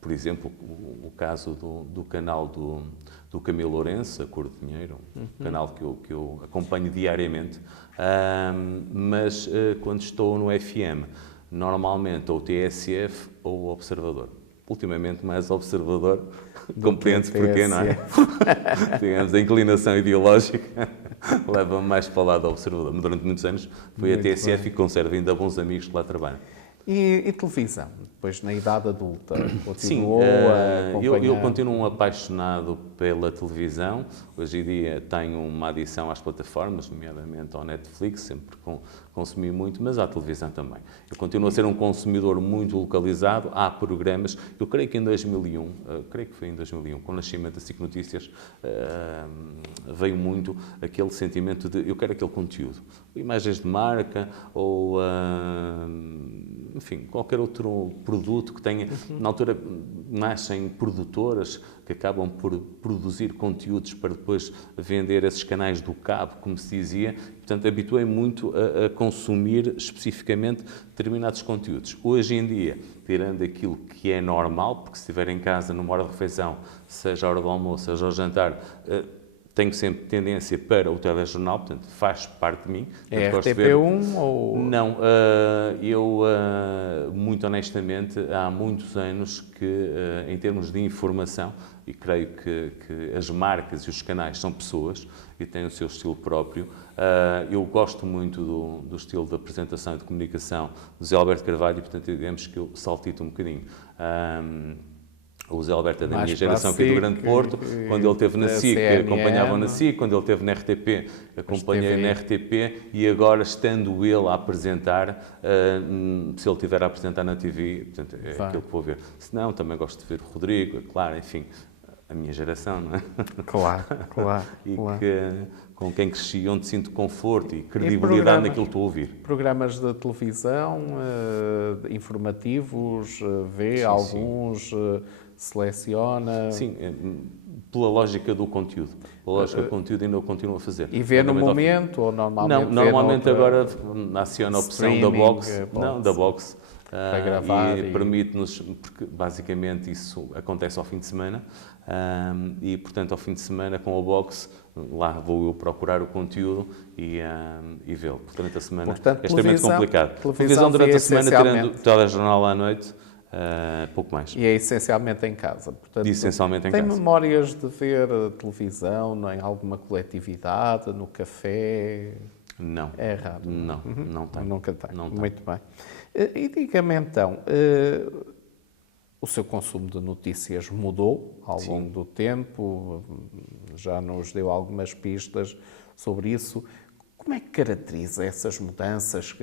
Por exemplo, o caso do canal do Camilo Lourenço, A Cor de Dinheiro, um canal que eu acompanho diariamente, mas quando estou no FM, normalmente ou TSF ou Observador. Ultimamente mais Observador, compreende-se porquê, não é? Digamos, a inclinação ideológica leva-me mais para o lado do Observador. Mas durante muitos anos foi a TSF bem. E conservo ainda bons amigos que lá trabalham. E televisão? Depois, na idade adulta, Sim, continuou a acompanhar? Eu continuo um apaixonado pela televisão. Hoje em dia tenho uma adição às plataformas, nomeadamente ao Netflix, sempre consumi muito, mas à televisão também. Eu continuo a ser um consumidor muito localizado. Há programas, eu creio que em 2001, com o nascimento da SIC Notícias, veio muito aquele sentimento de eu quero aquele conteúdo. Imagens de marca ou, enfim, qualquer outro produto que tenha. Na altura nascem produtoras que acabam por produzir conteúdos para depois vender esses canais do cabo, como se dizia. Portanto, habituei muito a consumir especificamente determinados conteúdos. Hoje em dia, tirando aquilo que é normal, porque se estiver em casa numa hora de refeição, seja a hora do almoço, seja ao jantar, tenho sempre tendência para o telejornal, portanto, faz parte de mim. É RTP1 ou...? Não, eu, muito honestamente, há muitos anos que, em termos de informação, e creio que as marcas e os canais são pessoas e têm o seu estilo próprio, eu gosto muito do estilo de apresentação e de comunicação do Zé Alberto Carvalho, e, portanto, digamos que eu saltito um bocadinho. O Zé Alberto é da minha geração, aqui do Grande Porto, quando ele esteve na SIC, acompanhava na SIC, quando ele esteve na RTP, acompanhei na RTP, e agora, estando ele a apresentar, se ele estiver a apresentar na TV, portanto, é aquilo que vou ver. Se não, também gosto de ver o Rodrigo, é claro, enfim, a minha geração, não é? Claro. E com quem cresci, onde sinto conforto e credibilidade naquilo que estou a ouvir. Programas de televisão, informativos, vê alguns... seleciona... Sim, pela lógica do conteúdo. Pela lógica do conteúdo ainda eu continuo a fazer. E vê no momento ou normalmente? Não, normalmente agora aciona a opção da box. Não, da box. Para gravar. E permite-nos, porque basicamente isso acontece ao fim de semana, e portanto ao fim de semana com a box, lá vou eu procurar o conteúdo e vê-lo. Durante a semana é extremamente complicado. Televisão durante a semana, tirando o telejornal à noite, pouco mais. E é essencialmente em casa. Portanto, essencialmente em casa. Tem memórias de ver televisão em alguma coletividade, no café? Não. É raro? Não tenho. Nunca tenho. Não Muito bem. E diga-me então, o seu consumo de notícias mudou ao longo do tempo? Já nos deu algumas pistas sobre isso. Como é que caracteriza essas mudanças?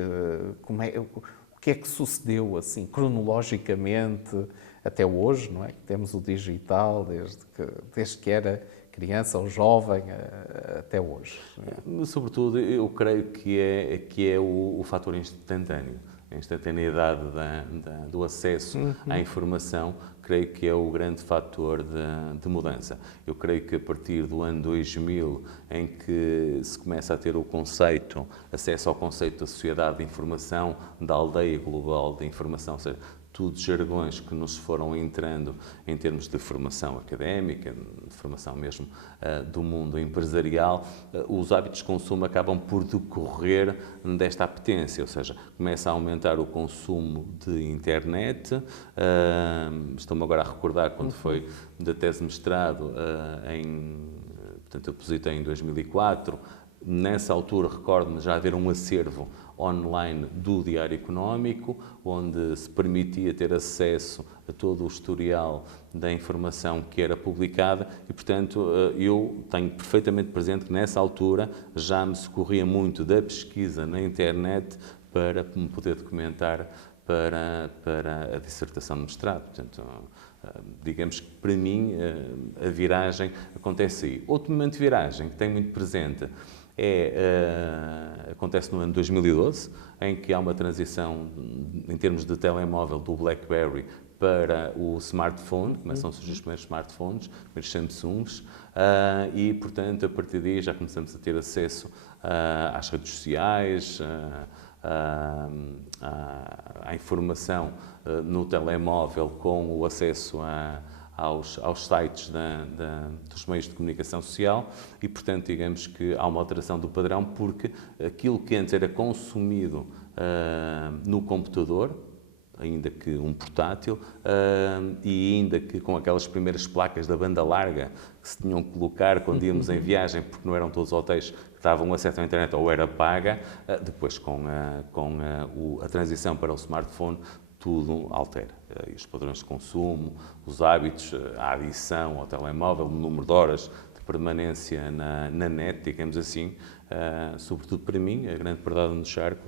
O que é que sucedeu, assim, cronologicamente, até hoje, não é? Temos o digital, desde que era criança ou jovem até hoje. Sobretudo, eu creio que é o fator instantâneo. A instantaneidade do acesso à informação creio que é o grande fator de mudança. Eu creio que a partir do ano 2000, em que se começa a ter o conceito, acesso ao conceito da sociedade de informação, da aldeia global de informação, ou seja, tudo jargões que nos foram entrando em termos de formação académica, de formação mesmo do mundo empresarial, os hábitos de consumo acabam por decorrer desta apetência, ou seja, começa a aumentar o consumo de internet. Estou-me agora a recordar quando foi da tese de mestrado, portanto eu positei em 2004, nessa altura recordo-me já haver um acervo online do Diário Económico, onde se permitia ter acesso a todo o historial da informação que era publicada e, portanto, eu tenho perfeitamente presente que nessa altura já me socorria muito da pesquisa na internet para me poder documentar para a dissertação de mestrado. Portanto, digamos que para mim a viragem acontece aí. Outro momento de viragem que tenho muito presente acontece no ano 2012, em que há uma transição em termos de telemóvel do BlackBerry para o smartphone, começam a surgir os primeiros smartphones, os primeiros Samsungs, e, portanto, a partir daí já começamos a ter acesso às redes sociais, à informação no telemóvel, com o acesso aos sites dos meios de comunicação social e, portanto, digamos que há uma alteração do padrão, porque aquilo que antes era consumido no computador, ainda que um portátil, e ainda que com aquelas primeiras placas da banda larga que se tinham que colocar quando íamos em viagem, porque não eram todos os hotéis que davam acesso à internet ou era paga, depois com a transição para o smartphone, tudo altera. E os padrões de consumo, os hábitos, a adição ao telemóvel, o número de horas de permanência na net, digamos assim, sobretudo para mim, a grande pedrada no charco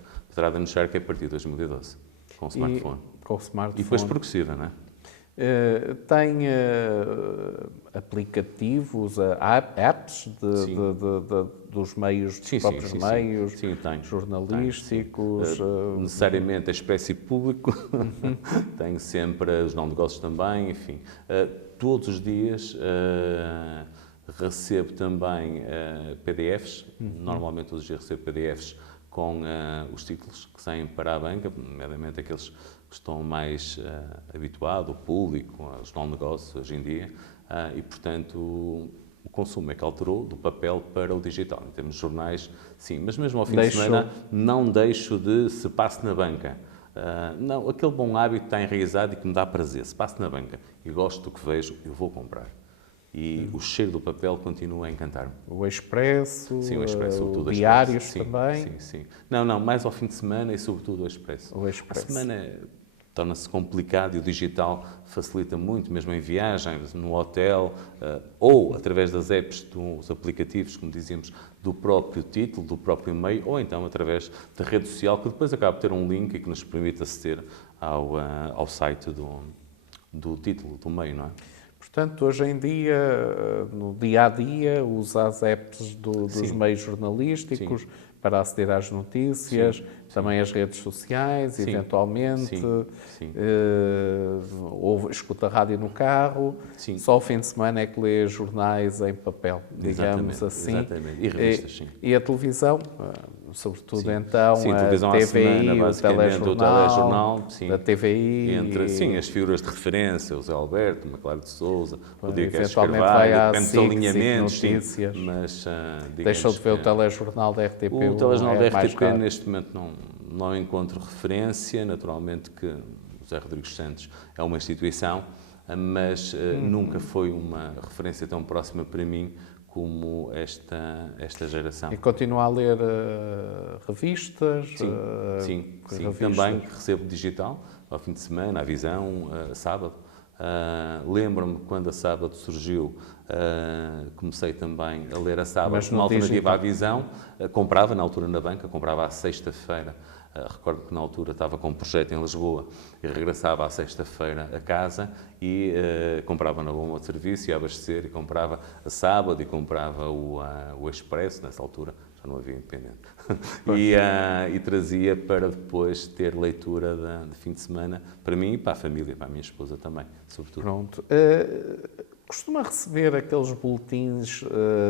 é a partir de 2012, com o smartphone. Com o smartphone. E depois progressiva, não é? Tem aplicativos, apps dos meios, dos próprios meios, jornalísticos? Necessariamente a espécie público, tenho sempre os não negócios também, enfim. Todos os dias recebo também PDFs, normalmente todos os dias recebo PDFs com os títulos que saem para a banca, nomeadamente aqueles que estão mais habituados, o público, os não negócios hoje em dia, e, portanto, o consumo é que alterou do papel para o digital. Em termos de jornais, sim, mas mesmo ao fim de semana não deixo de, se passo na banca, não, aquele bom hábito está enraizado e que me dá prazer, se passo na banca e gosto do que vejo, eu vou comprar. E o cheiro do papel continua a encantar-me. O Expresso, sim, o Expresso, sobretudo diários Expresso. também? Sim. Não, mais ao fim de semana e sobretudo o Expresso. O Expresso. A semana torna-se complicado e o digital facilita muito, mesmo em viagens, no hotel, ou através das apps dos aplicativos, como dizíamos, do próprio título, do próprio e-mail, ou então através da rede social, que depois acaba por ter um link e que nos permite aceder ao site do título, do e-mail, não é? Portanto, hoje em dia, no dia-a-dia, usa as apps dos meios jornalísticos para aceder às notícias, também as redes sociais, eventualmente, ou escuta rádio no carro, só ao fim de semana é que lê jornais em papel, digamos assim. Exatamente, e revistas, sim. E a televisão, sobretudo então, a televisão TVI, semana, o telejornal, a TVI... Entre, as figuras de referência, o Zé Alberto, o Maclaro de Sousa, o Dias Carvalho, vai à depende dos alinhamentos, notícias. Mas, deixou de ver o telejornal da RTP? O telejornal da RTP, neste momento, não encontro referência. Naturalmente que o José Rodrigues Santos é uma instituição, mas nunca foi uma referência tão próxima para mim como esta geração. E continua a ler revistas? Sim, também recebo digital, ao fim de semana, a Visão, sábado. Lembro-me quando a Sábado surgiu, comecei também a ler a Sábado, uma alternativa à Visão. Comprava na altura na banca, comprava à sexta-feira Recordo que na altura estava com um projeto em Lisboa e regressava à sexta-feira a casa e comprava na bomba de serviço, ia abastecer e comprava a sábado e comprava o Expresso, nessa altura já não havia Independente, e trazia para depois ter leitura de fim de semana para mim e para a família, para a minha esposa também, sobretudo. Pronto. Costuma receber aqueles boletins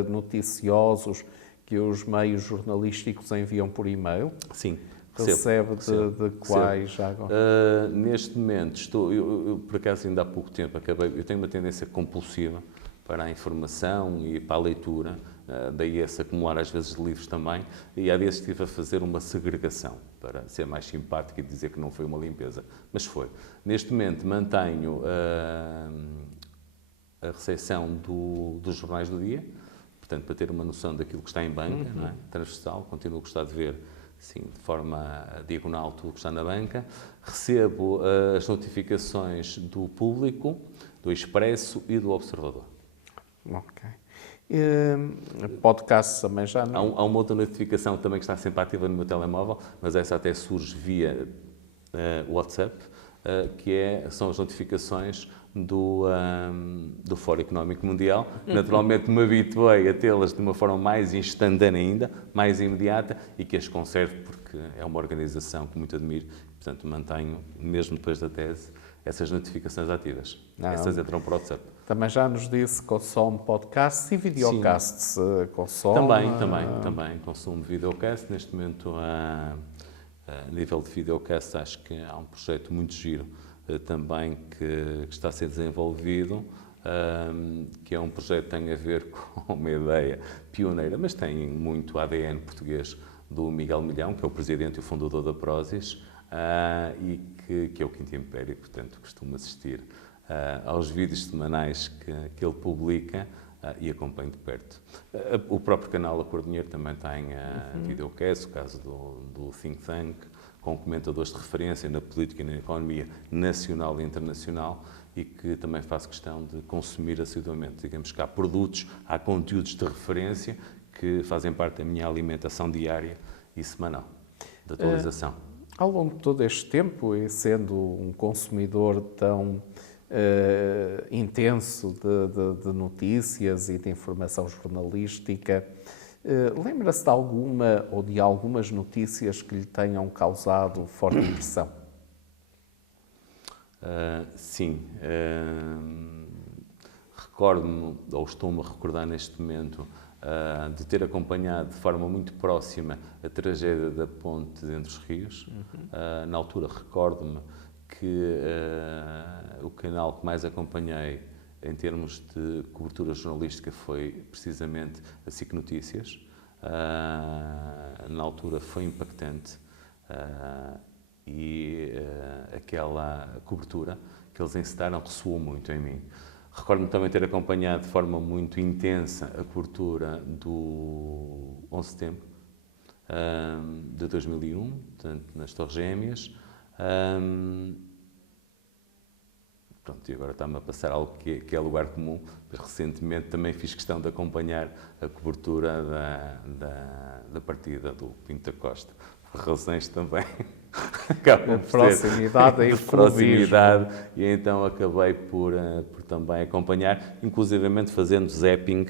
noticiosos que os meios jornalísticos enviam por e-mail? Sim. Recebe de quais já agora? Neste momento, eu, por acaso ainda há pouco tempo eu tenho uma tendência compulsiva para a informação e para a leitura, daí esse acumular às vezes de livros também, e há dias estive a fazer uma segregação, para ser mais simpático e dizer que não foi uma limpeza, mas foi. Neste momento mantenho a recepção dos jornais do dia, portanto, para ter uma noção daquilo que está em banca, não é? Transversal, continuo a gostar de ver, sim, de forma diagonal tudo que está na banca. Recebo as notificações do Público, do Expresso e do Observador. Ok. Podcasts também já não? Há uma outra notificação também que está sempre ativa no meu telemóvel, mas essa até surge via WhatsApp, são as notificações do Fórum Económico Mundial. Naturalmente me habituei a tê-las de uma forma mais instantânea ainda, mais imediata, e que as conservo porque é uma organização que muito admiro, portanto mantenho, mesmo depois da tese, essas notificações ativas. Essas entram por WhatsApp. Também já nos disse que consome podcasts e videocasts. Consome? Também consumo videocast. Neste momento, a nível de videocast, acho que há um projeto muito giro também que está a ser desenvolvido, que é um projeto que tem a ver com uma ideia pioneira, mas tem muito ADN português, do Miguel Milhão, que é o presidente e o fundador da Prozis, e que é o Quinto Império, portanto costumo assistir aos vídeos semanais que ele publica e acompanho de perto. O próprio canal A Cor do Dinheiro também tem videocast, o caso do Think Tank, com comentadores de referência na política e na economia nacional e internacional, e que também faço questão de consumir assiduamente. Digamos que há produtos, há conteúdos de referência que fazem parte da minha alimentação diária e semanal, de atualização. Ao longo de todo este tempo, e sendo um consumidor tão intenso de notícias e de informação jornalística, lembra-se de alguma ou de algumas notícias que lhe tenham causado forte impressão? Sim. Recordo-me, ou estou-me a recordar neste momento, de ter acompanhado de forma muito próxima a tragédia da ponte entre os rios. Na altura, recordo-me que o canal que mais acompanhei em termos de cobertura jornalística foi precisamente a SIC Notícias. Na altura foi impactante e aquela cobertura que eles encetaram ressoou muito em mim. Recordo-me também ter acompanhado de forma muito intensa a cobertura do 11 de setembro de 2001, portanto, nas Torres Gêmeas. Pronto, e agora está-me a passar algo que é lugar comum, mas recentemente também fiz questão de acompanhar a cobertura da partida do Pinto da Costa, por razões também acabam por proximidade ser de proximidade, e então acabei por também acompanhar, inclusivamente fazendo zapping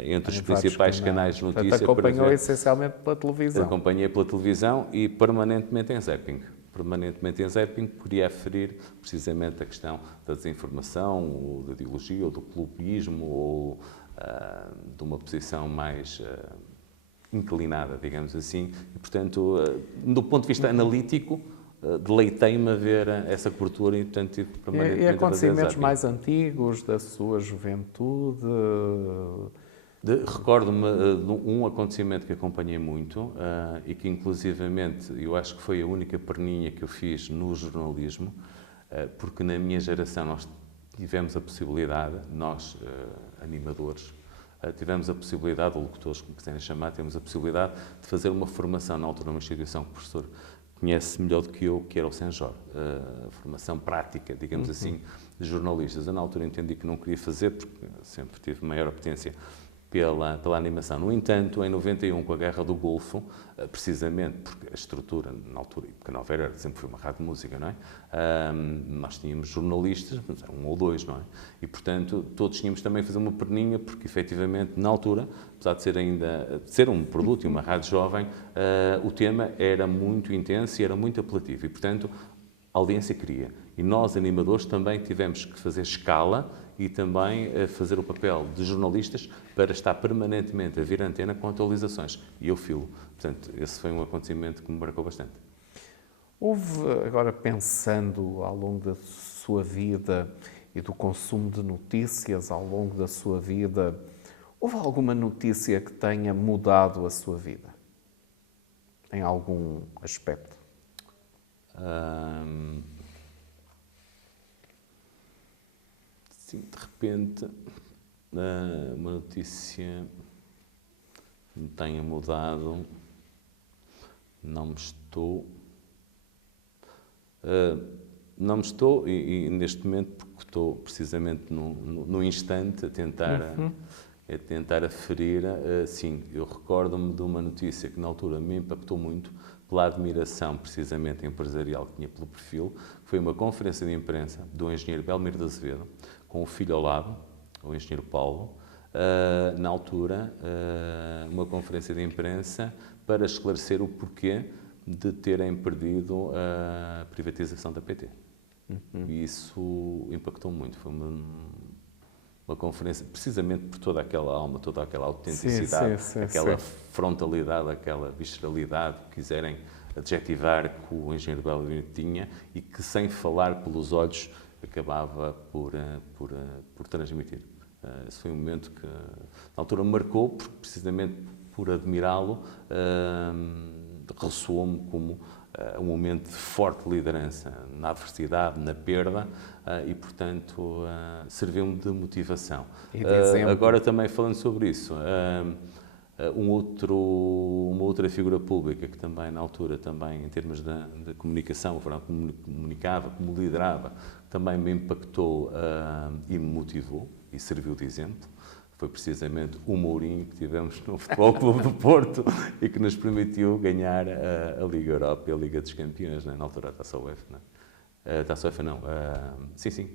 entre os principais canais de notícia. Portanto, acompanhou essencialmente pela televisão. Acompanhei pela televisão e permanentemente em zapping. Poderia aferir precisamente a questão da desinformação, ou da ideologia, ou do clubismo, ou de uma posição mais inclinada, digamos assim. E, portanto, do ponto de vista analítico, deleitei-me a ver essa cobertura e, portanto, tive permanentemente e acontecimentos mais antigos da sua juventude? Recordo-me de um acontecimento que acompanhei muito e que, inclusivamente, eu acho que foi a única perninha que eu fiz no jornalismo, porque na minha geração nós tivemos a possibilidade, nós, animadores, tivemos a possibilidade, ou locutores, como quiserem chamar, tivemos a possibilidade de fazer uma formação na altura numa instituição que o professor conhece melhor do que eu, que era o Senjor, a formação prática, digamos assim, de jornalistas. Eu, na altura, entendi que não queria fazer, porque sempre tive maior apetência pela animação. No entanto, em 91, com a Guerra do Golfo, precisamente porque a estrutura, na altura, porque a Nova Era sempre foi uma rádio de música, não é? Nós tínhamos jornalistas, um ou dois, não é? E, portanto, todos tínhamos também fazer uma perninha, porque, efetivamente, na altura, apesar de ser um produto e uma rádio jovem, o tema era muito intenso e era muito apelativo. E, portanto, a audiência queria. E nós, animadores, também tivemos que fazer escala e também fazer o papel de jornalistas para estar permanentemente a vir à antena com atualizações. E eu filo. Portanto, esse foi um acontecimento que me marcou bastante. Houve, agora pensando ao longo da sua vida e do consumo de notícias ao longo da sua vida, houve alguma notícia que tenha mudado a sua vida? Em algum aspecto? Sim, de repente, uma notícia que me tenha mudado, não me estou... não me estou, e neste momento, porque estou precisamente no instante a tentar aferir, sim, eu recordo-me de uma notícia que na altura me impactou muito pela admiração, precisamente, empresarial que tinha pelo perfil, que foi uma conferência de imprensa do engenheiro Belmiro de Azevedo, com o filho ao lado, o engenheiro Paulo, na altura, uma conferência de imprensa para esclarecer o porquê de terem perdido a privatização da PT. E isso impactou muito. Foi uma conferência, precisamente por toda aquela alma, toda aquela autenticidade, aquela frontalidade, aquela visceralidade que quiserem adjetivar que o engenheiro Belmiro tinha e que, sem falar pelos olhos, acabava por transmitir. Esse foi um momento que, na altura, me marcou, porque, precisamente por admirá-lo, ressoou-me como um momento de forte liderança na adversidade, na perda, e, portanto, serviu-me de motivação. Agora, também falando sobre isso, uma outra figura pública que também, na altura, também em termos de comunicação, como comunicava, como liderava, também me impactou e me motivou e serviu de exemplo. Foi precisamente o Mourinho que tivemos no Futebol Clube do Porto e que nos permitiu ganhar a Liga Europa e a Liga dos Campeões, né? Na altura a Taça UEFA, não é? Taça UEFA não, sim,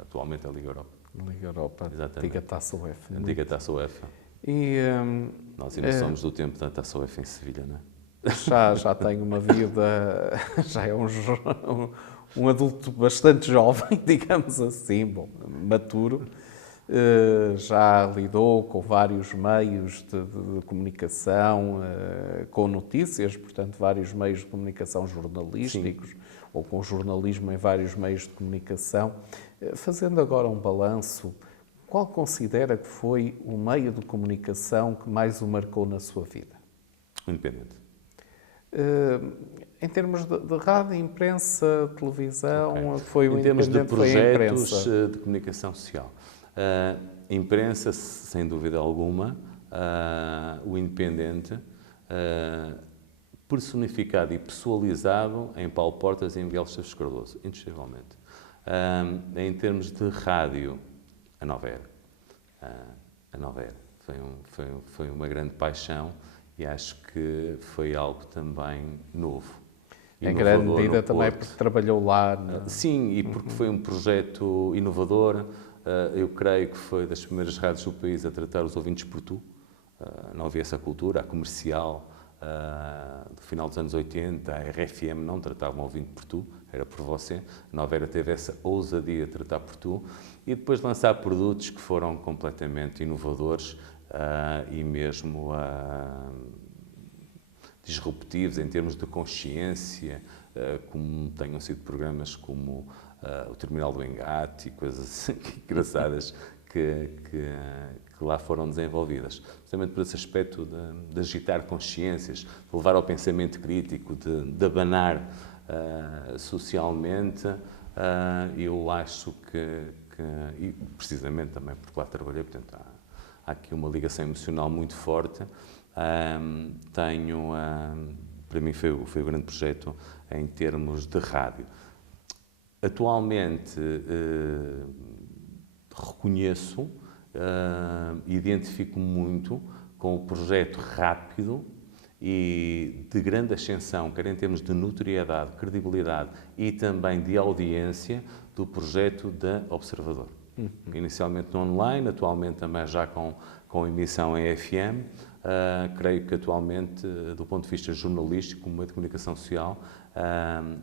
atualmente a Liga Europa. Liga Europa, exatamente. Antiga Taça UEFA. Antiga Taça UEFA. E, nós ainda somos do tempo da Taça UEFA em Sevilha, não é? Já tem uma vida, já é um adulto bastante jovem, digamos assim, bom, maturo. Já lidou com vários meios de comunicação, com notícias, portanto, vários meios de comunicação jornalísticos, sim, ou com jornalismo em vários meios de comunicação. Fazendo agora um balanço, qual considera que foi o meio de comunicação que mais o marcou na sua vida? O Independente. Em termos de rádio, imprensa, televisão, okay, foi o Independente? Em termos de projetos de comunicação social. Imprensa, sem dúvida alguma, o Independente, personificado e pessoalizado em Paulo Portas e em Miguel Esteves Cardoso, indiscutivelmente. Em termos de rádio, a Nova Era. A Nova Era. Foi uma grande paixão e acho que foi algo também novo. Em grande medida também porque trabalhou lá. Sim, e porque foi um projeto inovador. Eu creio que foi das primeiras rádios do país a tratar os ouvintes por tu. Não havia essa cultura, a comercial, do final dos anos 80, a RFM não tratava um ouvinte por tu, era por você. A Nova Era teve essa ousadia de tratar por tu e depois lançar produtos que foram completamente inovadores e mesmo disruptivos em termos de consciência, como tenham sido programas como o Terminal do Engate e coisas assim engraçadas que lá foram desenvolvidas. Justamente por esse aspecto de agitar consciências, de levar ao pensamento crítico, de abanar socialmente, eu acho e precisamente também porque lá trabalhei, portanto há aqui uma ligação emocional muito forte. Para mim foi o grande projeto em termos de rádio. Atualmente reconheço identifico muito com o projeto rápido e de grande ascensão, quer em termos de notoriedade, credibilidade e também de audiência do projeto da Observador. Inicialmente no online, atualmente também já com emissão em FM. Creio que atualmente, do ponto de vista jornalístico, como meio de comunicação social,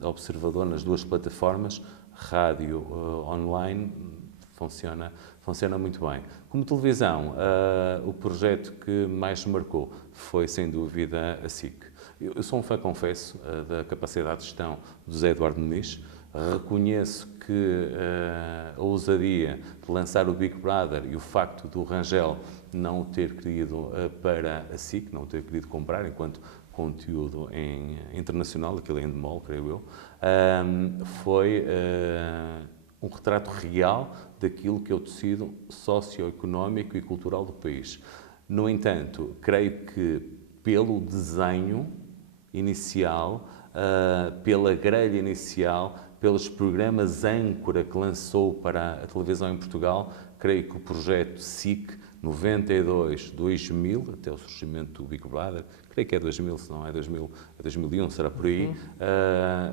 Observador nas duas plataformas, rádio online, funciona muito bem. Como televisão, o projeto que mais me marcou foi, sem dúvida, a SIC. Eu sou um fã, confesso, da capacidade de gestão do José Eduardo Muniz. Reconheço que a ousadia de lançar o Big Brother e o facto do Rangel não o ter querido para a SIC, não o ter querido comprar enquanto conteúdo internacional, aquilo é Endemol, creio eu, foi um retrato real daquilo que é o tecido socioeconómico e cultural do país. No entanto, creio que pelo desenho inicial, pela grelha inicial, pelos programas âncora que lançou para a televisão em Portugal, creio que o projeto SIC, 92, 2000, até o surgimento do Big Brother, creio que é 2000, se não é 2000, é 2001, será por aí,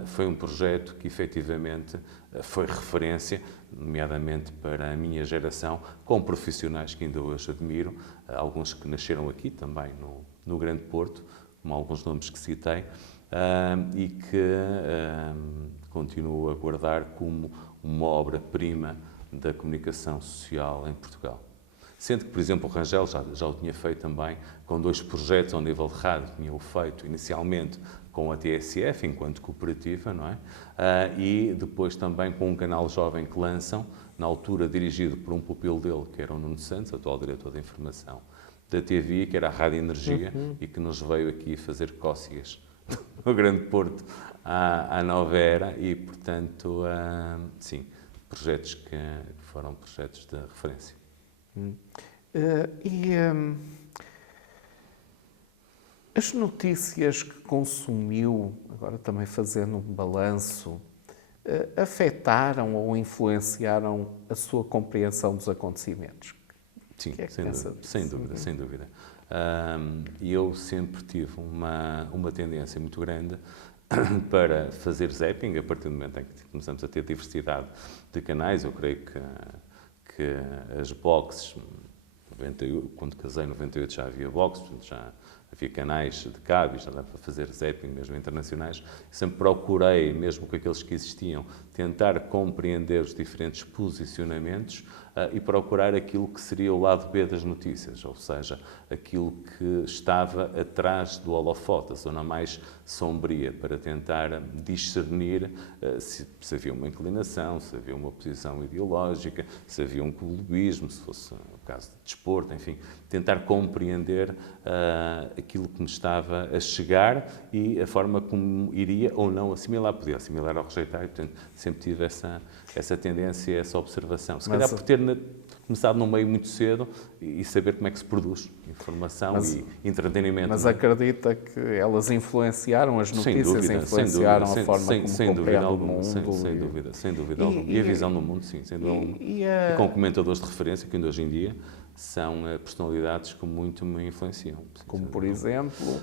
foi um projeto que efetivamente foi referência, nomeadamente para a minha geração, com profissionais que ainda hoje admiro, alguns que nasceram aqui também no Grande Porto, como alguns nomes que citei, e que continuo a guardar como uma obra-prima da comunicação social em Portugal. Sendo que, por exemplo, o Rangel já o tinha feito também com dois projetos ao nível de rádio. Tinha-o feito inicialmente com a TSF, enquanto cooperativa, não é? E depois também com um canal jovem que lançam, na altura dirigido por um pupilo dele, que era o Nuno Santos, atual diretor da informação da TV, que era a Rádio Energia, e que nos veio aqui fazer cócegas no Grande Porto à nova era e, portanto, sim, projetos que foram projetos de referência. As notícias que consumiu, agora também fazendo um balanço, afetaram ou influenciaram a sua compreensão dos acontecimentos? Sim, sem dúvida. E eu sempre tive uma tendência muito grande para fazer zapping, a partir do momento em que começamos a ter diversidade de canais. Eu creio que as boxes, quando casei em 98 já havia boxes, portanto já havia canais de cabo, já dava para fazer zapping mesmo internacionais. Sempre procurei, mesmo com aqueles que existiam, tentar compreender os diferentes posicionamentos e procurar aquilo que seria o lado B das notícias, ou seja, aquilo que estava atrás do holofote, a zona mais sombria, para tentar discernir se havia uma inclinação, se havia uma posição ideológica, se havia um clubismo, se fosse o caso de desporto, enfim, tentar compreender aquilo que me estava a chegar e a forma como iria ou não assimilar, podia assimilar ou rejeitar, e, portanto, sempre tive essa tendência, essa observação. Se calhar por ter começado num meio muito cedo e saber como é que se produz informação e entretenimento. Mas acredita que elas influenciaram as notícias, influenciaram a forma como compreende o mundo? Sem dúvida. E a visão do mundo, sim, sem dúvida. E com comentadores de referência, que ainda hoje em dia são personalidades que muito me influenciam. Como, por exemplo?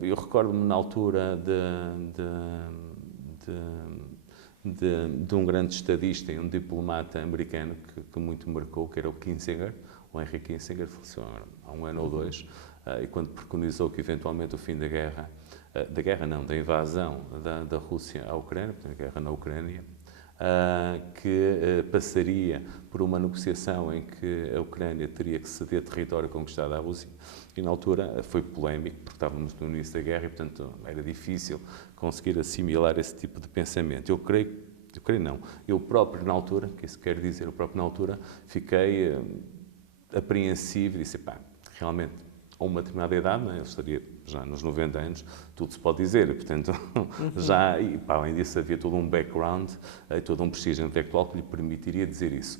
Eu recordo-me na altura de um grande estadista e um diplomata americano que muito me marcou, que era o Kissinger, o Henry Kissinger, faleceu há um ano ou dois, e quando preconizou que eventualmente o fim da invasão da Rússia à Ucrânia, portanto a guerra na Ucrânia, que passaria por uma negociação em que a Ucrânia teria que ceder território conquistado à Rússia. E na altura foi polémico, porque estávamos no início da guerra e, portanto, era difícil conseguir assimilar esse tipo de pensamento. Eu próprio na altura, que isso quer dizer, fiquei apreensivo e disse, realmente, a uma determinada idade, eu estaria já nos 90 anos, tudo se pode dizer, e, portanto, além disso havia todo um background, todo um prestígio intelectual que lhe permitiria dizer isso,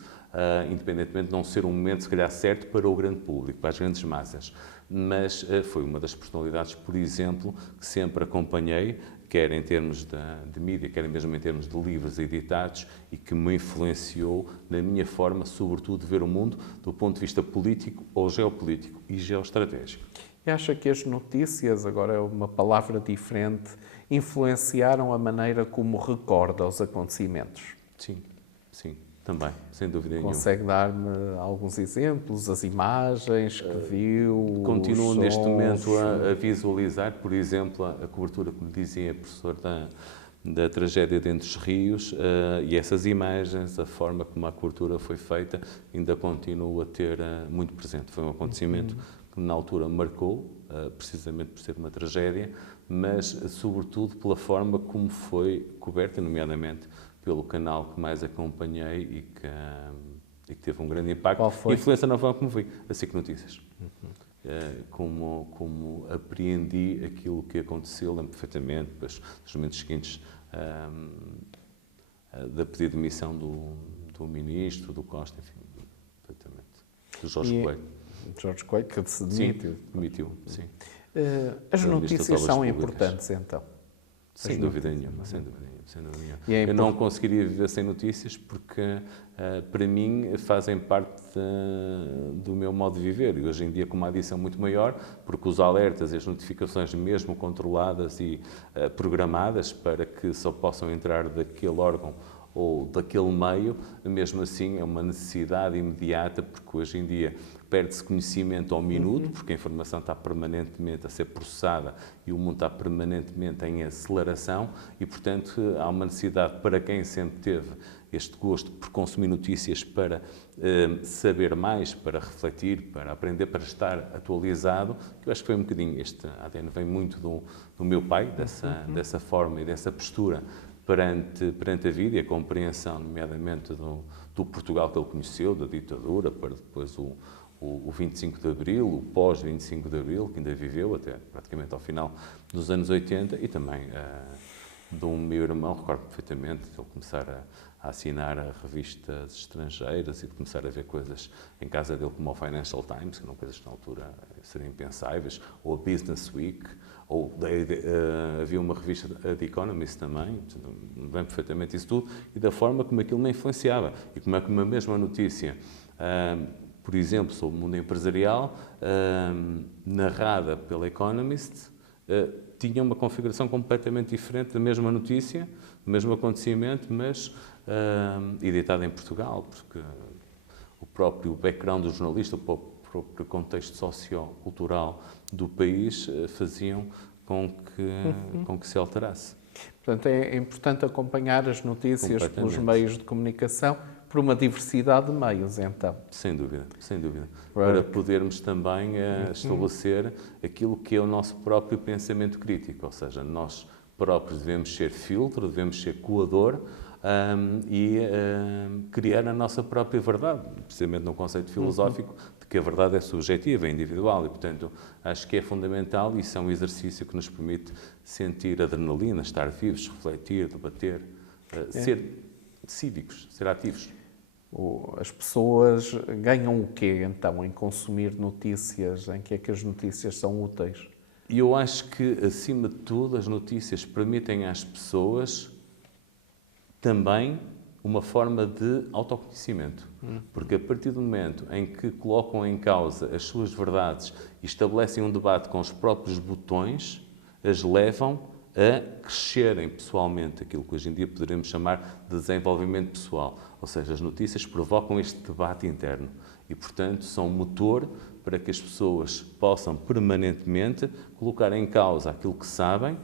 independentemente de não ser um momento, se calhar, certo para o grande público, para as grandes massas. Mas foi uma das personalidades, por exemplo, que sempre acompanhei, quer em termos de mídia, quer mesmo em termos de livros editados, e que me influenciou na minha forma, sobretudo, de ver o mundo do ponto de vista político ou geopolítico e geoestratégico. E acha que as notícias, agora é uma palavra diferente, influenciaram a maneira como recorda os acontecimentos? Sim, sim, também, sem dúvida nenhuma. Consegue dar-me alguns exemplos, as imagens que viu? Continuo neste momento a visualizar, por exemplo, a cobertura, como dizia, professor, da tragédia de Entre os Rios, e essas imagens, a forma como a cobertura foi feita, ainda continuo a ter muito presente. Foi um acontecimento que na altura marcou, precisamente por ser uma tragédia, mas sobretudo pela forma como foi coberta, nomeadamente pelo canal que mais acompanhei e que teve um grande impacto. Qual foi? Influência na forma como vi, a SIC Notícias. Como apreendi aquilo que aconteceu, lembro perfeitamente, depois, nos momentos seguintes, da pedido de demissão do Ministro, do Costa, enfim, perfeitamente, do Jorge Coelho. Jorge Coelho, que se demitiu. Sim, demitiu, sim. As notícias são importantes, então? Sem dúvida nenhuma, sem dúvida nenhuma. Sem dúvida nenhuma. É eu não conseguiria viver sem notícias porque, para mim, fazem parte do meu modo de viver. E hoje em dia, com uma adição muito maior, porque os alertas e as notificações, mesmo controladas e programadas para que só possam entrar daquele órgão ou daquele meio, mesmo assim é uma necessidade imediata, porque hoje em dia perde-se conhecimento ao minuto, porque a informação está permanentemente a ser processada e o mundo está permanentemente em aceleração e, portanto, há uma necessidade para quem sempre teve este gosto por consumir notícias, para saber mais, para refletir, para aprender, para estar atualizado, que eu acho que foi um bocadinho, este ADN vem muito do meu pai, dessa forma e dessa postura perante a vida e a compreensão, nomeadamente, do Portugal que ele conheceu, da ditadura, para depois o 25 de Abril, o pós-25 de Abril, que ainda viveu até praticamente ao final dos anos 80, e também do meu irmão, recordo perfeitamente, de ele começar a assinar a revistas estrangeiras e de começar a ver coisas em casa dele como o Financial Times, que eram coisas que na altura seriam impensáveis, ou a Business Week, ou havia uma revista, a The Economist também, me lembro perfeitamente isso tudo, e da forma como aquilo me influenciava, e como é que uma mesma notícia, por exemplo, sobre o mundo empresarial, narrada pela Economist, tinha uma configuração completamente diferente da mesma notícia, do mesmo acontecimento, mas editada em Portugal, porque o próprio background do jornalista, o próprio contexto sociocultural do país faziam com que se alterasse. Portanto, é importante acompanhar as notícias pelos meios de comunicação, por uma diversidade de meios, então. Sem dúvida, sem dúvida. Para podermos também estabelecer aquilo que é o nosso próprio pensamento crítico, ou seja, nós próprios devemos ser filtro, devemos ser coador e criar a nossa própria verdade, precisamente num conceito filosófico de que a verdade é subjetiva, é individual, e, portanto, acho que é fundamental e isso é um exercício que nos permite sentir adrenalina, estar vivos, refletir, debater, ser cívicos, ser ativos. As pessoas ganham o quê, então, em consumir notícias? Em que é que as notícias são úteis? E eu acho que, acima de tudo, as notícias permitem às pessoas também uma forma de autoconhecimento. Porque a partir do momento em que colocam em causa as suas verdades e estabelecem um debate com os próprios botões, as levam a crescerem pessoalmente, aquilo que hoje em dia poderíamos chamar de desenvolvimento pessoal. Ou seja, as notícias provocam este debate interno e, portanto, são motor para que as pessoas possam permanentemente colocar em causa aquilo que sabem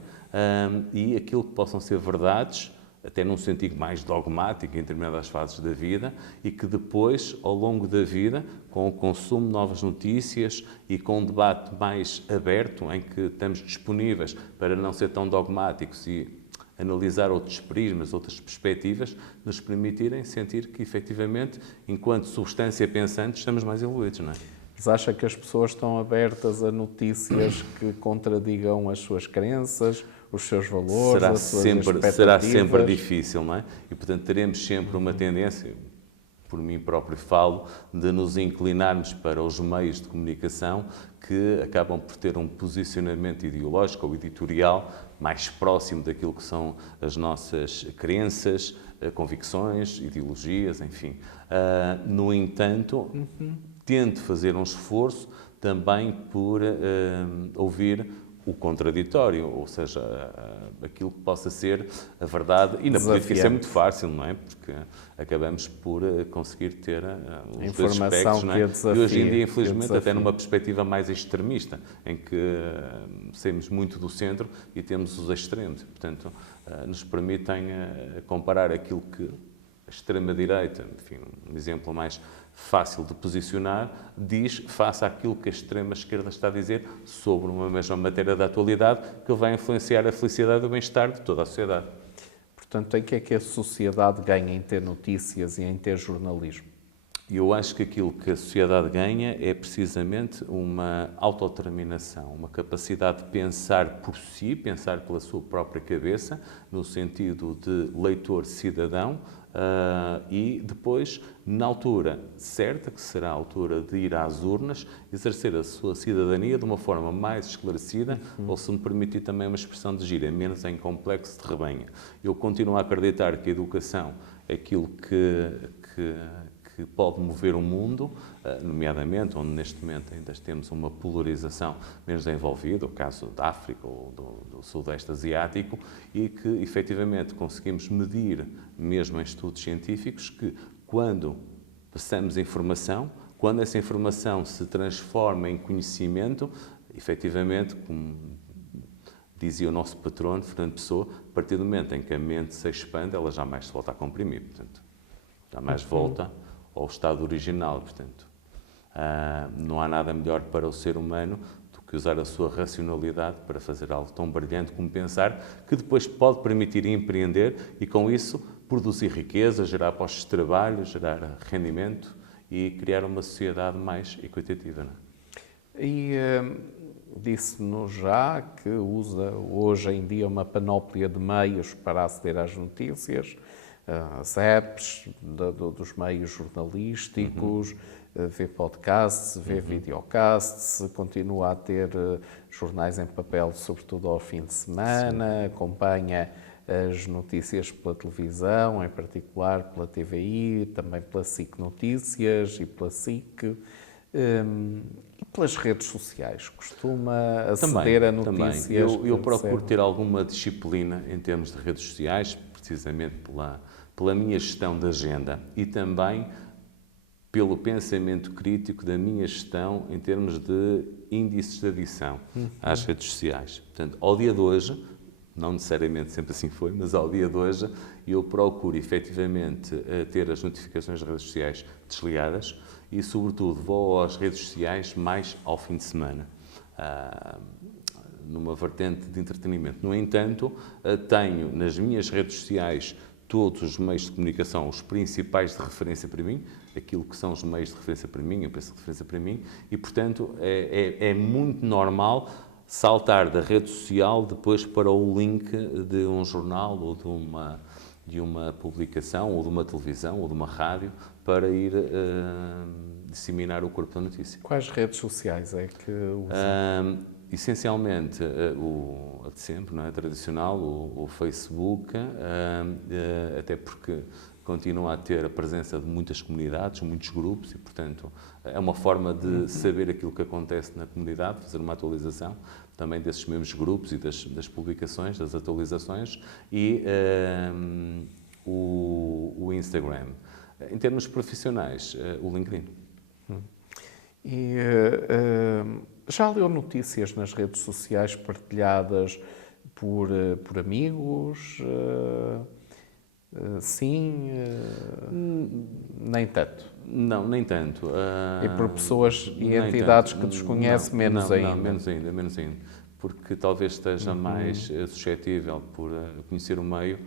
e aquilo que possam ser verdades, até num sentido mais dogmático em determinadas fases da vida, e que depois, ao longo da vida, com o consumo de novas notícias e com um debate mais aberto, em que estamos disponíveis para não ser tão dogmáticos e analisar outros prismas, outras perspectivas, nos permitirem sentir que, efetivamente, enquanto substância pensante, estamos mais evoluídos, não é? Mas acha que as pessoas estão abertas a notícias que contradigam as suas crenças, os seus valores, as suas expectativas? Será sempre difícil, não é? E, portanto, teremos sempre uma tendência, por mim próprio falo, de nos inclinarmos para os meios de comunicação que acabam por ter um posicionamento ideológico ou editorial mais próximo daquilo que são as nossas crenças, convicções, ideologias, enfim. No entanto, tento fazer um esforço também por ouvir o contraditório, ou seja, aquilo que possa ser a verdade. E na política isso é muito fácil, não é? Porque acabamos por conseguir ter os dois aspectos, não é? E hoje em dia, infelizmente, até numa perspectiva mais extremista, em que saímos muito do centro e temos os extremos. Portanto, nos permitem comparar aquilo que a extrema-direita, enfim, um exemplo mais fácil de posicionar, diz face àquilo que a extrema-esquerda está a dizer sobre uma mesma matéria da atualidade que vai influenciar a felicidade e o bem-estar de toda a sociedade. Portanto, em que é que a sociedade ganha em ter notícias e em ter jornalismo? Eu acho que aquilo que a sociedade ganha é precisamente uma autodeterminação, uma capacidade de pensar por si, pensar pela sua própria cabeça, no sentido de leitor-cidadão, e depois, na altura certa, que será a altura de ir às urnas, exercer a sua cidadania de uma forma mais esclarecida, ou, se me permitir também uma expressão de gíria, menos em complexo de rebanho. Eu continuo a acreditar que a educação é aquilo que pode mover o mundo, nomeadamente onde neste momento ainda temos uma polarização menos desenvolvida, o caso da África ou do Sudeste Asiático, e que efetivamente conseguimos medir, mesmo em estudos científicos, que quando passamos informação, quando essa informação se transforma em conhecimento, efetivamente, como dizia o nosso patrono, Fernando Pessoa, a partir do momento em que a mente se expande, ela jamais se volta a comprimir, portanto, jamais volta ao estado original, portanto. Não há nada melhor para o ser humano do que usar a sua racionalidade para fazer algo tão brilhante como pensar, que depois pode permitir empreender e, com isso, produzir riqueza, gerar postos de trabalho, gerar rendimento e criar uma sociedade mais equitativa. Não é? E disse-nos já que usa hoje em dia uma panóplia de meios para aceder às notícias, as apps dos meios jornalísticos, vê podcasts, vê videocasts, continua a ter jornais em papel, sobretudo ao fim de semana, acompanha as notícias pela televisão, em particular pela TVI, também pela SIC Notícias e pela SIC. E pelas redes sociais? Costuma aceder a notícias? Também. Eu procuro ter alguma disciplina em termos de redes sociais, precisamente pela minha gestão da agenda e também pelo pensamento crítico da minha gestão em termos de índices de adição às redes sociais. Portanto, ao dia de hoje, não necessariamente sempre assim foi, mas ao dia de hoje eu procuro efetivamente ter as notificações das redes sociais desligadas e, sobretudo, vou às redes sociais mais ao fim de semana, numa vertente de entretenimento. No entanto, tenho nas minhas redes sociais todos os meios de comunicação, os principais de referência para mim, aquilo que são os meios de referência para mim, eu penso de referência para mim, e, portanto, é muito normal saltar da rede social depois para o link de um jornal ou de uma publicação, ou de uma televisão, ou de uma rádio, para ir disseminar o corpo da notícia. Quais redes sociais é que usa? Essencialmente, a de sempre, não é? Tradicional, o Facebook, até porque continua a ter a presença de muitas comunidades, muitos grupos e, portanto, é uma forma de saber aquilo que acontece na comunidade, fazer uma atualização também desses mesmos grupos e das publicações, das atualizações, e o Instagram. Em termos profissionais, o LinkedIn. E já leu notícias nas redes sociais partilhadas por amigos? Sim? Nem tanto? Não, nem tanto. E por pessoas e entidades que desconhece, menos ainda? Não, menos ainda. Porque talvez esteja mais suscetível por conhecer o meio,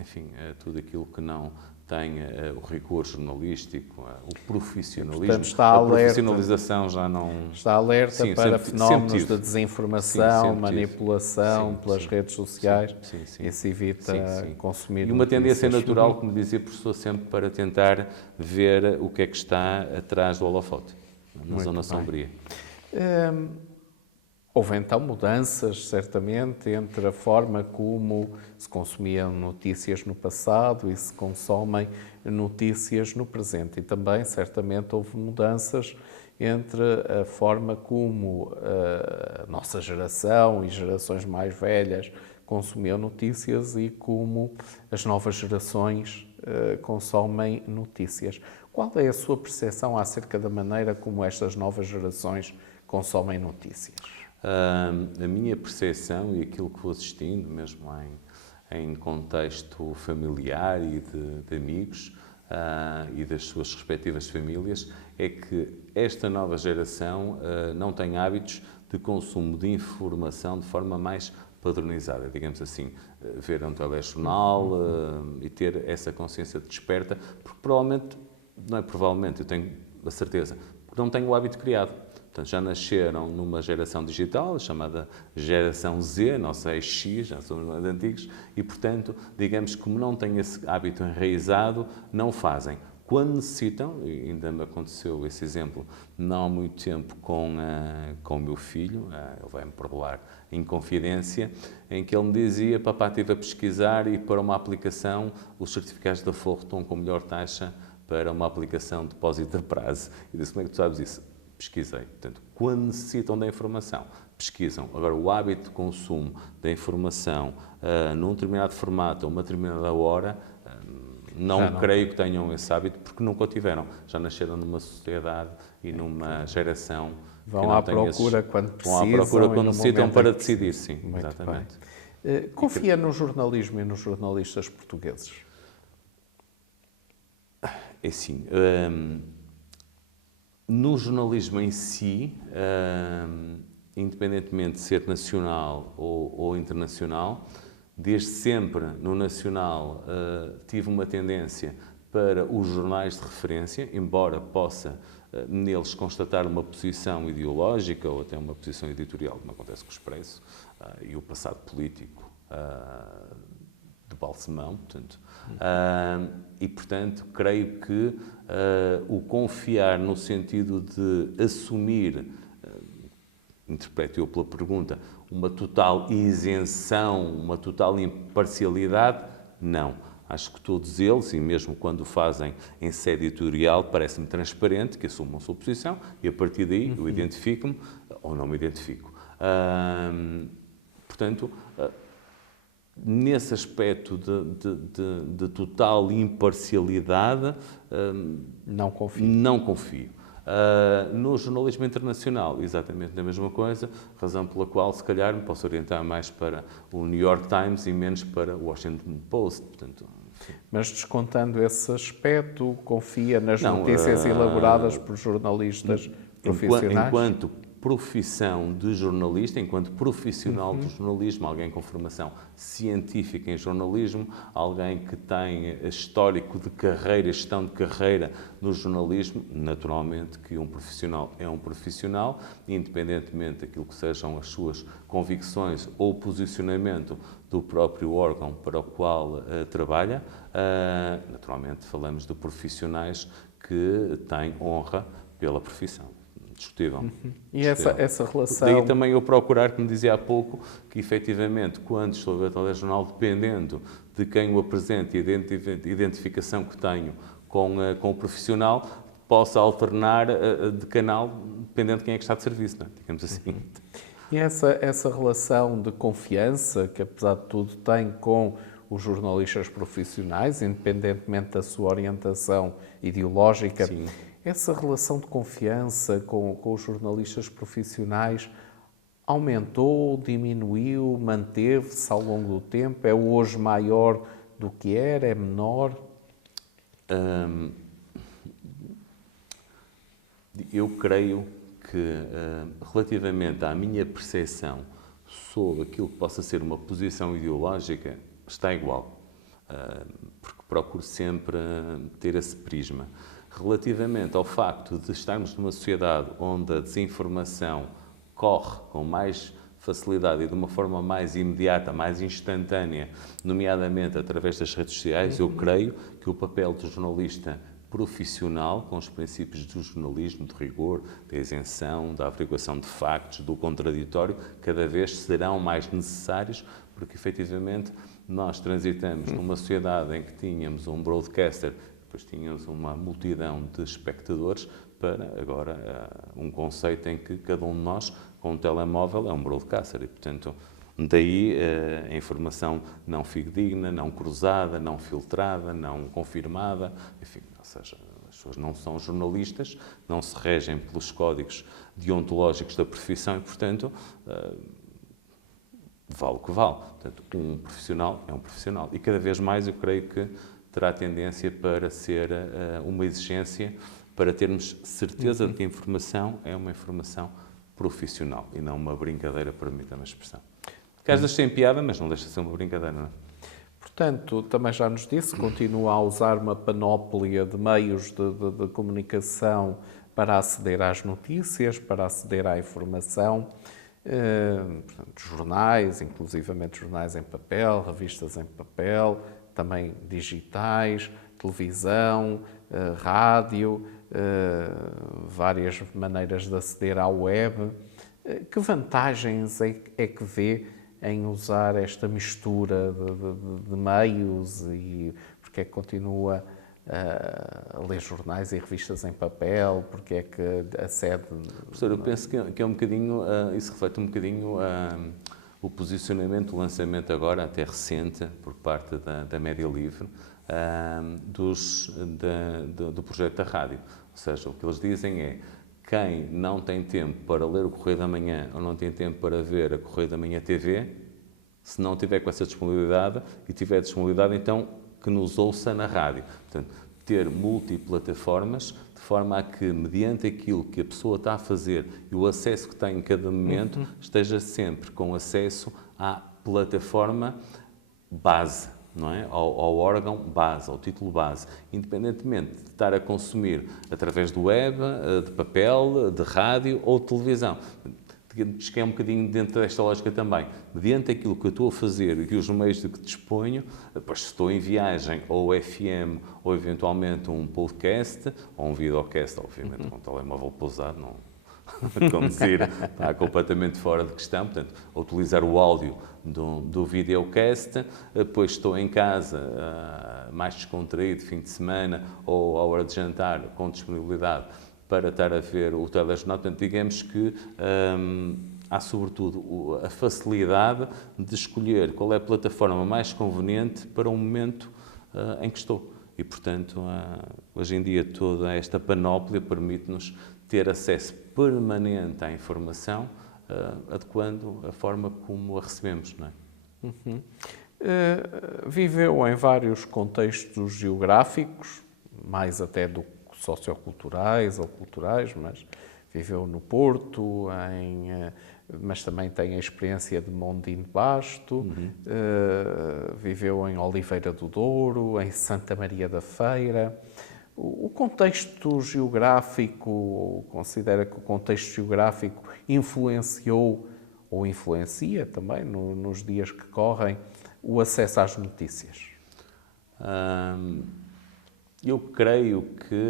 enfim, tudo aquilo que não tem o rigor jornalístico, o profissionalismo. Portanto, está a alerta, profissionalização já não... está alerta Sim, para sempre fenómenos tive. de desinformação, Sempre tive. manipulação pelas redes sociais, sim. e se evita consumir E uma tendência notícias. natural, como dizia o professor, sempre para tentar ver o que é que está atrás do holofote, na zona sombria. Houve então mudanças, certamente, entre a forma como se consumiam notícias no passado e se consomem notícias no presente. E também, certamente, houve mudanças entre a forma como a nossa geração e gerações mais velhas consumiam notícias e como as novas gerações consomem notícias. Qual é a sua percepção acerca da maneira como estas novas gerações consomem notícias? A minha percepção e aquilo que vou assistindo, mesmo em contexto familiar e de amigos e das suas respectivas famílias, é que esta nova geração não tem hábitos de consumo de informação de forma mais padronizada, digamos assim, ver um telejornal e ter essa consciência desperta, porque provavelmente, não é provavelmente, eu tenho a certeza, porque não têm o hábito criado. Portanto, já nasceram numa geração digital, chamada geração Z, não sei, X, já somos mais antigos, e, portanto, digamos que como não têm esse hábito enraizado, não fazem. Quando necessitam, e ainda me aconteceu esse exemplo não há muito tempo com o meu filho, ele vai-me perdoar em confidência, em que ele me dizia: papá, estive a pesquisar e para uma aplicação os certificados da Forro estão com melhor taxa para uma aplicação de depósito a prazo. E disse: como é que tu sabes isso? Pesquisei. Portanto, quando necessitam da informação, pesquisam. Agora, o hábito de consumo da informação num determinado formato, a uma determinada hora, não creio que tenham esse hábito, porque nunca o tiveram. Já nasceram numa sociedade e numa geração vão que não à tem procura quando precisam. Vão à procura quando e no necessitam momento para em que decidir, precisam. sim. Muito Exatamente. bem. Confia no jornalismo e nos jornalistas portugueses? É assim, no jornalismo em si, independentemente de ser nacional ou internacional, desde sempre no nacional tive uma tendência para os jornais de referência, embora possa neles constatar uma posição ideológica ou até uma posição editorial, como acontece com o Expresso e o passado político de Balsemão, portanto. E, portanto, creio que o confiar no sentido de assumir, interpreto eu pela pergunta, uma total isenção, uma total imparcialidade, não. Acho que todos eles, e mesmo quando o fazem em sede editorial, parece-me transparente que assumam a sua posição e, a partir daí, eu identifico-me ou não me identifico. Portanto, nesse aspecto de total imparcialidade, não confio. Não confio. No jornalismo internacional, exatamente a mesma coisa, razão pela qual, se calhar, me posso orientar mais para o New York Times e menos para o Washington Post. Portanto, mas descontando esse aspecto, confia nas notícias elaboradas por jornalistas profissionais? Enquanto profissão de jornalista, enquanto profissional do jornalismo, alguém com formação científica em jornalismo, alguém que tem histórico de carreira, gestão de carreira no jornalismo, naturalmente que um profissional é um profissional, independentemente daquilo que sejam as suas convicções ou posicionamento do próprio órgão para o qual trabalha. Naturalmente falamos de profissionais que têm honra pela profissão. Discutível. E essa relação... Daí também eu procurar, como dizia há pouco, que efetivamente, quando estou a ver o telejornal, dependendo de quem o apresenta e da identificação que tenho com o profissional, possa alternar de canal, dependendo de quem é que está de serviço, não é? Digamos assim. E essa relação de confiança que, apesar de tudo, tem com os jornalistas profissionais, independentemente da sua orientação ideológica, Sim. Essa relação de confiança com os jornalistas profissionais aumentou, diminuiu, manteve-se ao longo do tempo? É hoje maior do que era? É menor? Eu creio que, relativamente à minha percepção sobre aquilo que possa ser uma posição ideológica, está igual. porque procuro sempre ter esse prisma. Relativamente ao facto de estarmos numa sociedade onde a desinformação corre com mais facilidade e de uma forma mais imediata, mais instantânea, nomeadamente através das redes sociais, eu creio que o papel do jornalista profissional, com os princípios do jornalismo, de rigor, da isenção, da averiguação de factos, do contraditório, cada vez serão mais necessários, porque efetivamente nós transitamos numa sociedade em que tínhamos um broadcaster, depois tínhamos uma multidão de espectadores, para agora um conceito em que cada um de nós, com um telemóvel, é um broadcaster e, portanto, daí a informação não fidedigna, não cruzada, não filtrada, não confirmada, enfim, ou seja, as pessoas não são jornalistas, não se regem pelos códigos deontológicos da profissão e, portanto, vale o que vale. Portanto, um profissional é um profissional. E cada vez mais eu creio que terá tendência para ser uma exigência para termos certeza de que a informação é uma informação profissional e não uma brincadeira, permita-me a expressão. Casas sem piada, mas não deixa de ser uma brincadeira, não é? Portanto, também já nos disse, continua a usar uma panóplia de meios de comunicação para aceder às notícias, para aceder à informação, portanto, jornais, inclusivamente jornais em papel, revistas em papel, também digitais, televisão, rádio, várias maneiras de aceder à web. Que vantagens é que vê em usar esta mistura de meios e porque é que continua a ler jornais e revistas em papel, porque é que acede... Professor, eu penso que é um bocadinho, isso reflete um bocadinho o posicionamento, o lançamento agora, até recente, por parte da Média Livre, do projeto da rádio. Ou seja, o que eles dizem é: quem não tem tempo para ler o Correio da Manhã ou não tem tempo para ver a Correio da Manhã TV, se não tiver com essa disponibilidade e tiver disponibilidade, então que nos ouça na rádio. Portanto, ter multiplataformas, de forma a que, mediante aquilo que a pessoa está a fazer e o acesso que tem em cada momento, esteja sempre com acesso à plataforma base, não é? Ao órgão base, ao título base, independentemente de estar a consumir através do web, de papel, de rádio ou de televisão. Diz que é um bocadinho dentro desta lógica também. Mediante aquilo que eu estou a fazer e os meios de que disponho, pois se estou em viagem, ou FM, ou eventualmente um podcast, ou um videocast, obviamente com um telemóvel pousado, não conduzir, está completamente fora de questão. Portanto, utilizar o áudio do videocast, depois estou em casa, mais descontraído, fim de semana, ou à hora de jantar, com disponibilidade para estar a ver o telejornal. Portanto, digamos que há sobretudo a facilidade de escolher qual é a plataforma mais conveniente para o momento em que estou. E, portanto, hoje em dia toda esta panóplia permite-nos ter acesso permanente à informação, adequando a forma como a recebemos, não é? Viveu em vários contextos geográficos, mais até do socioculturais ou culturais, mas viveu no Porto, mas também tem a experiência de Mondim de Basto, viveu em Oliveira do Douro, em Santa Maria da Feira. O contexto geográfico, considera que o contexto geográfico influenciou ou influencia também nos dias que correm o acesso às notícias? Eu creio que,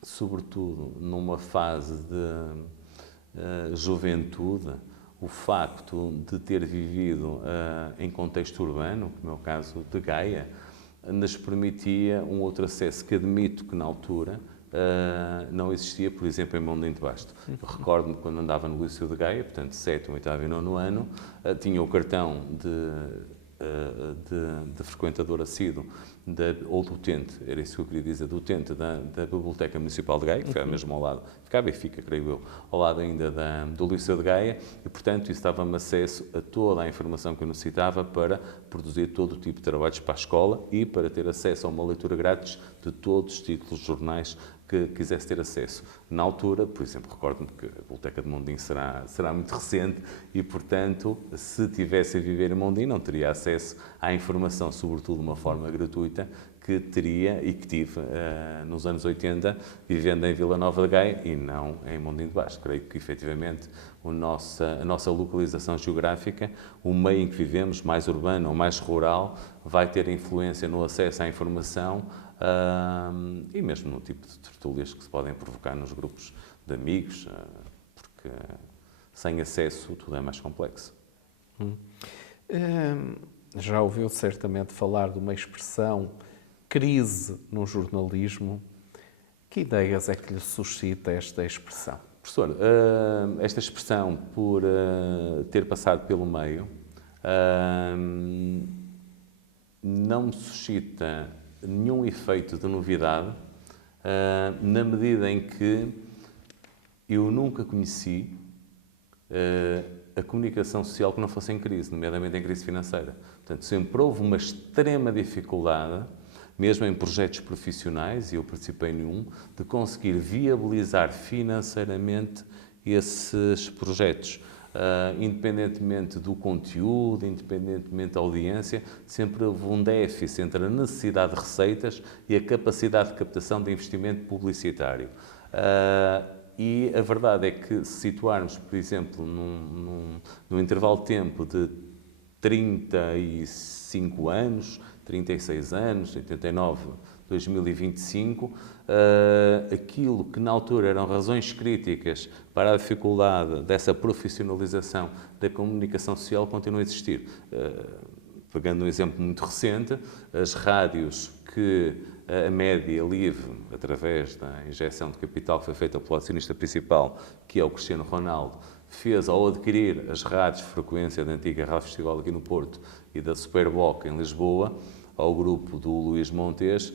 sobretudo numa fase de juventude, o facto de ter vivido em contexto urbano, como é o caso de Gaia, nos permitia um outro acesso que admito que na altura não existia, por exemplo, em Mondim de Basto. Eu recordo-me quando andava no Liceu de Gaia, portanto, 7º, 8º e 9º ano, tinha o cartão de frequentador assíduo ou do utente, era isso que eu queria dizer, do utente da Biblioteca Municipal de Gaia, que ficava mesmo ao lado, ficava e fica, creio eu, ao lado ainda do Liceu de Gaia, e portanto isso dava-me acesso a toda a informação que eu necessitava para produzir todo o tipo de trabalhos para a escola e para ter acesso a uma leitura grátis de todos os títulos de jornais que quisesse ter acesso. Na altura, por exemplo, recordo-me que a Biblioteca de Mondim será muito recente e, portanto, se tivesse a viver em Mondim, não teria acesso à informação, sobretudo de uma forma gratuita, que teria e que tive nos anos 80, vivendo em Vila Nova de Gaia e não em Mondim de Basto. Creio que, efetivamente, a nossa localização geográfica, o meio em que vivemos, mais urbano ou mais rural, vai ter influência no acesso à informação e mesmo no tipo de tertúlias que se podem provocar nos grupos de amigos, porque sem acesso tudo é mais complexo. Já ouviu certamente falar de uma expressão crise no jornalismo. Que ideias é que lhe suscita esta expressão? Professor, esta expressão, por ter passado pelo meio, não me suscita nenhum efeito de novidade, na medida em que eu nunca conheci a comunicação social que não fosse em crise, nomeadamente em crise financeira. Portanto, sempre houve uma extrema dificuldade, mesmo em projetos profissionais, e eu participei em um, de conseguir viabilizar financeiramente esses projetos. Independentemente do conteúdo, independentemente da audiência, sempre houve um déficit entre a necessidade de receitas e a capacidade de captação de investimento publicitário. E a verdade é que, se situarmos, por exemplo, num intervalo de tempo de 35 anos, 36 anos, 89, 2025, aquilo que na altura eram razões críticas para a dificuldade dessa profissionalização da comunicação social continua a existir. Pegando um exemplo muito recente, as rádios que a Média Livre, através da injeção de capital que foi feita pelo acionista principal, que é o Cristiano Ronaldo, fez ao adquirir as rádios de frequência da antiga Rádio Festival aqui no Porto e da Superboc em Lisboa, ao grupo do Luís Montes,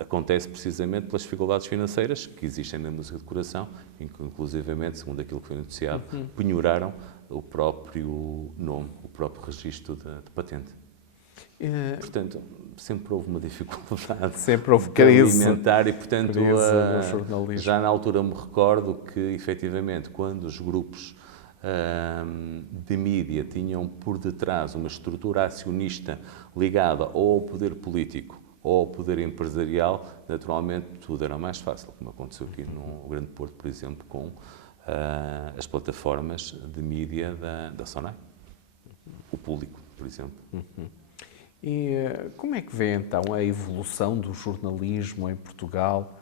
acontece precisamente pelas dificuldades financeiras que existem na música de coração, inclusivamente, segundo aquilo que foi noticiado, penhoraram o próprio nome, o próprio registro de patente. Portanto, sempre houve uma dificuldade sempre houve crise alimentar e, portanto, no jornalismo. Já na altura me recordo que, efetivamente, quando os grupos de mídia tinham por detrás uma estrutura acionista ligada ou ao poder político ou ao poder empresarial, naturalmente tudo era mais fácil, como aconteceu aqui no Grande Porto, por exemplo, com as plataformas de mídia da SONAI, o público, por exemplo. E como é que vê então a evolução do jornalismo em Portugal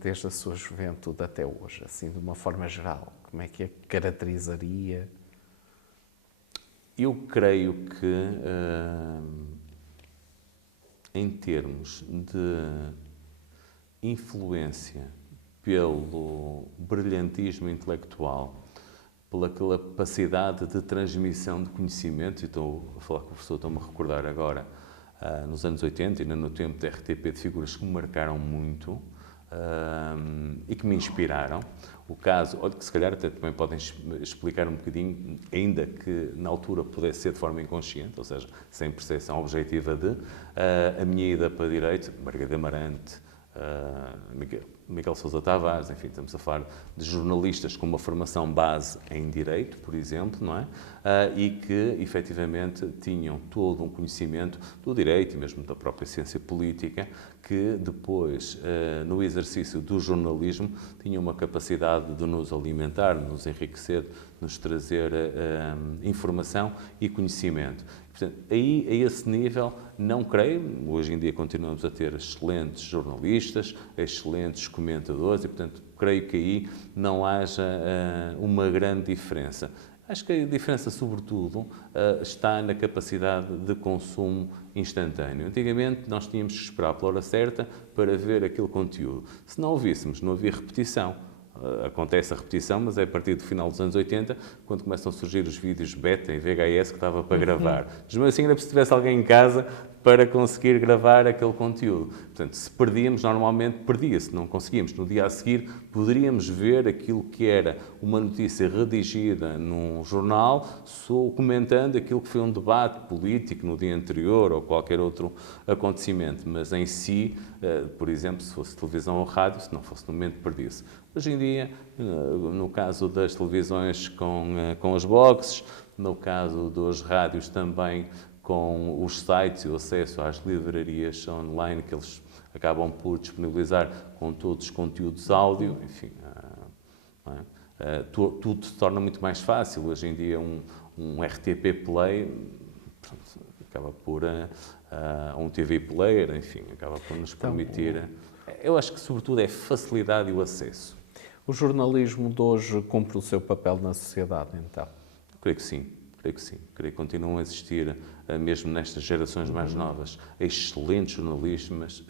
desde a sua juventude até hoje, assim de uma forma geral? Como é que a caracterizaria? Eu creio que, em termos de influência pelo brilhantismo intelectual, pela capacidade de transmissão de conhecimento, e estou a falar com o professor, estou-me a recordar agora, nos anos 80, ainda no tempo da RTP, de figuras que me marcaram muito e que me inspiraram. O caso, olha, que se calhar até também podem explicar um bocadinho, ainda que na altura pudesse ser de forma inconsciente, ou seja, sem percepção objetiva de, a minha ida para Direito, Margarida Amarante, Miguel Sousa Tavares, enfim, estamos a falar de jornalistas com uma formação base em Direito, por exemplo, não é? E que, efetivamente, tinham todo um conhecimento do Direito e mesmo da própria ciência política, que depois, no exercício do jornalismo, tinham uma capacidade de nos alimentar, de nos enriquecer, de nos trazer informação e conhecimento. Portanto, aí, a esse nível, não creio, hoje em dia continuamos a ter excelentes jornalistas, excelentes comentadores e, portanto, creio que aí não haja uma grande diferença. Acho que a diferença, sobretudo, está na capacidade de consumo instantâneo. Antigamente, nós tínhamos que esperar pela hora certa para ver aquele conteúdo. Se não o víssemos, não havia repetição. acontece a repetição, mas é a partir do final dos anos 80, quando começam a surgir os vídeos beta e VHS que dava para gravar. Mas mesmo assim, ainda se tivesse alguém em casa para conseguir gravar aquele conteúdo. Portanto, se perdíamos, normalmente perdia-se, não conseguíamos. No dia a seguir, poderíamos ver aquilo que era uma notícia redigida num jornal, só comentando aquilo que foi um debate político no dia anterior ou qualquer outro acontecimento. Mas em si, por exemplo, se fosse televisão ou rádio, se não fosse no momento, perdia-se. Hoje em dia, no caso das televisões com as boxes, no caso dos rádios também com os sites e o acesso às livrarias online que eles acabam por disponibilizar com todos os conteúdos áudio, enfim, tudo se torna muito mais fácil. Hoje em dia um RTP Play acaba por um TV Player, enfim, acaba por nos permitir... Eu acho que sobretudo é facilidade e o acesso. O jornalismo de hoje cumpre o seu papel na sociedade, então? Creio que sim. Creio que sim. Creio que continuam a existir, mesmo nestas gerações mais novas, excelentes jornalistas,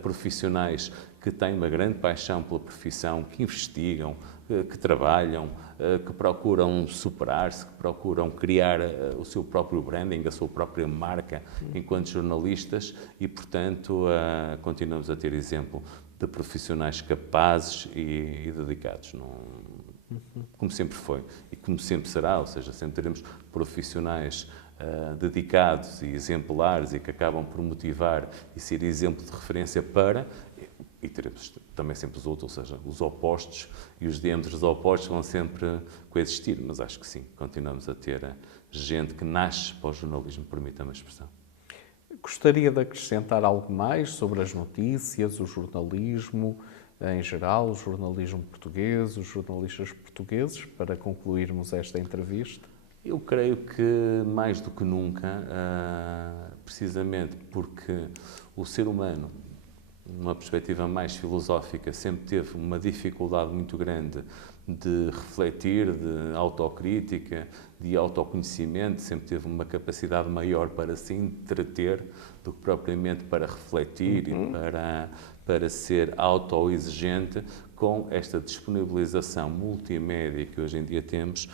profissionais que têm uma grande paixão pela profissão, que investigam, que trabalham, que procuram superar-se, que procuram criar o seu próprio branding, a sua própria marca enquanto jornalistas e, portanto, continuamos a ter exemplo de profissionais capazes e dedicados. Como sempre foi e como sempre será, ou seja, sempre teremos profissionais dedicados e exemplares e que acabam por motivar e ser exemplo de referência para, e teremos também sempre os outros, ou seja, os opostos e os diâmetros opostos vão sempre coexistir, mas acho que sim, continuamos a ter gente que nasce para o jornalismo, permita-me a expressão. Gostaria de acrescentar algo mais sobre as notícias, o jornalismo em geral, o jornalismo português, os jornalistas portugueses, para concluirmos esta entrevista? Eu creio que, mais do que nunca, precisamente porque o ser humano, numa perspectiva mais filosófica, sempre teve uma dificuldade muito grande de refletir, de autocrítica, de autoconhecimento, sempre teve uma capacidade maior para se entreter do que propriamente para refletir e para ser autoexigente. Com esta disponibilização multimédia que hoje em dia temos,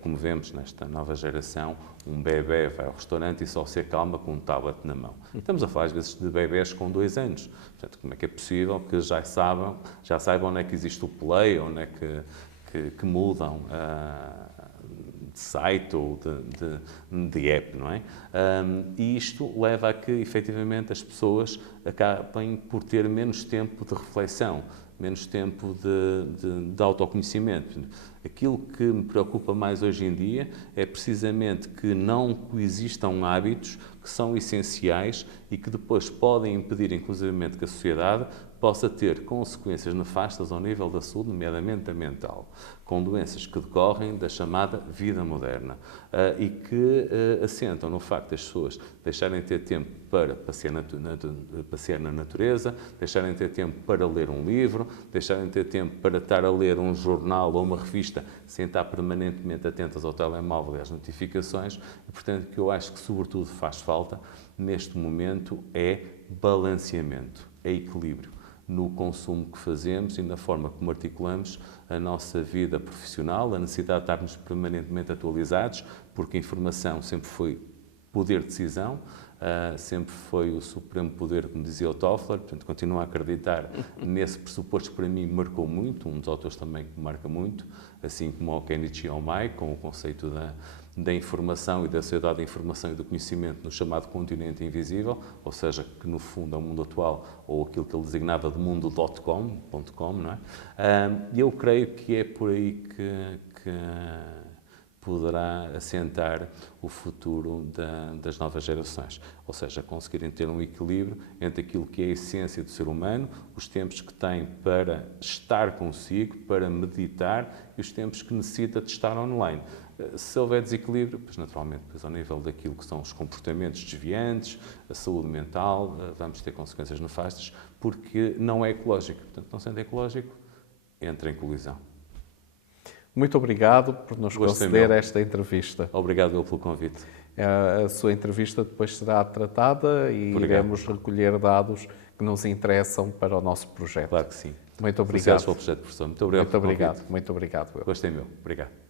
como vemos nesta nova geração, um bebê vai ao restaurante e só se acalma com um tablet na mão. Estamos a falar às vezes de bebés com 2 anos. Portanto, como é que é possível que já saibam onde é que existe o Play, onde é que mudam de site ou de app, não é? E isto leva a que, efetivamente, as pessoas acabem por ter menos tempo de reflexão, menos tempo de autoconhecimento. Aquilo que me preocupa mais hoje em dia é precisamente que não coexistam hábitos que são essenciais e que depois podem impedir, inclusivamente, que a sociedade possa ter consequências nefastas ao nível da saúde, nomeadamente a mental, com doenças que decorrem da chamada vida moderna e que assentam no facto das pessoas deixarem de ter tempo para passear na natureza, deixarem de ter tempo para ler um livro, deixarem de ter tempo para estar a ler um jornal ou uma revista sem estar permanentemente atentas ao telemóvel e às notificações. E, portanto, o que eu acho que sobretudo faz falta neste momento é balanceamento, é equilíbrio no consumo que fazemos e na forma como articulamos a nossa vida profissional, a necessidade de estarmos permanentemente atualizados, porque a informação sempre foi poder de decisão, sempre foi o supremo poder, como dizia o Toffler, portanto, continuo a acreditar nesse pressuposto que para mim marcou muito, um dos autores também que marca muito, assim como o Kenichi Ohmae, com o conceito da informação e da sociedade da informação e do conhecimento no chamado continente invisível, ou seja, que no fundo é o mundo atual, ou aquilo que ele designava de mundo.com, não é? E eu creio que é por aí que poderá assentar o futuro das novas gerações. Ou seja, conseguirem ter um equilíbrio entre aquilo que é a essência do ser humano, os tempos que tem para estar consigo, para meditar e os tempos que necessita de estar online. Se houver desequilíbrio, pois naturalmente, pois ao nível daquilo que são os comportamentos desviantes, a saúde mental, vamos ter consequências nefastas, porque não é ecológico. Portanto, não sendo ecológico, entra em colisão. Muito obrigado por nos conceder esta entrevista. Obrigado pelo convite. A sua entrevista depois será tratada e Obrigado. iremos recolher dados que nos interessam para o nosso projeto. Claro que sim. Muito obrigado. Felicidades pelo projeto, professor. Muito obrigado. Muito obrigado. Muito obrigado. Gostei meu. Obrigado.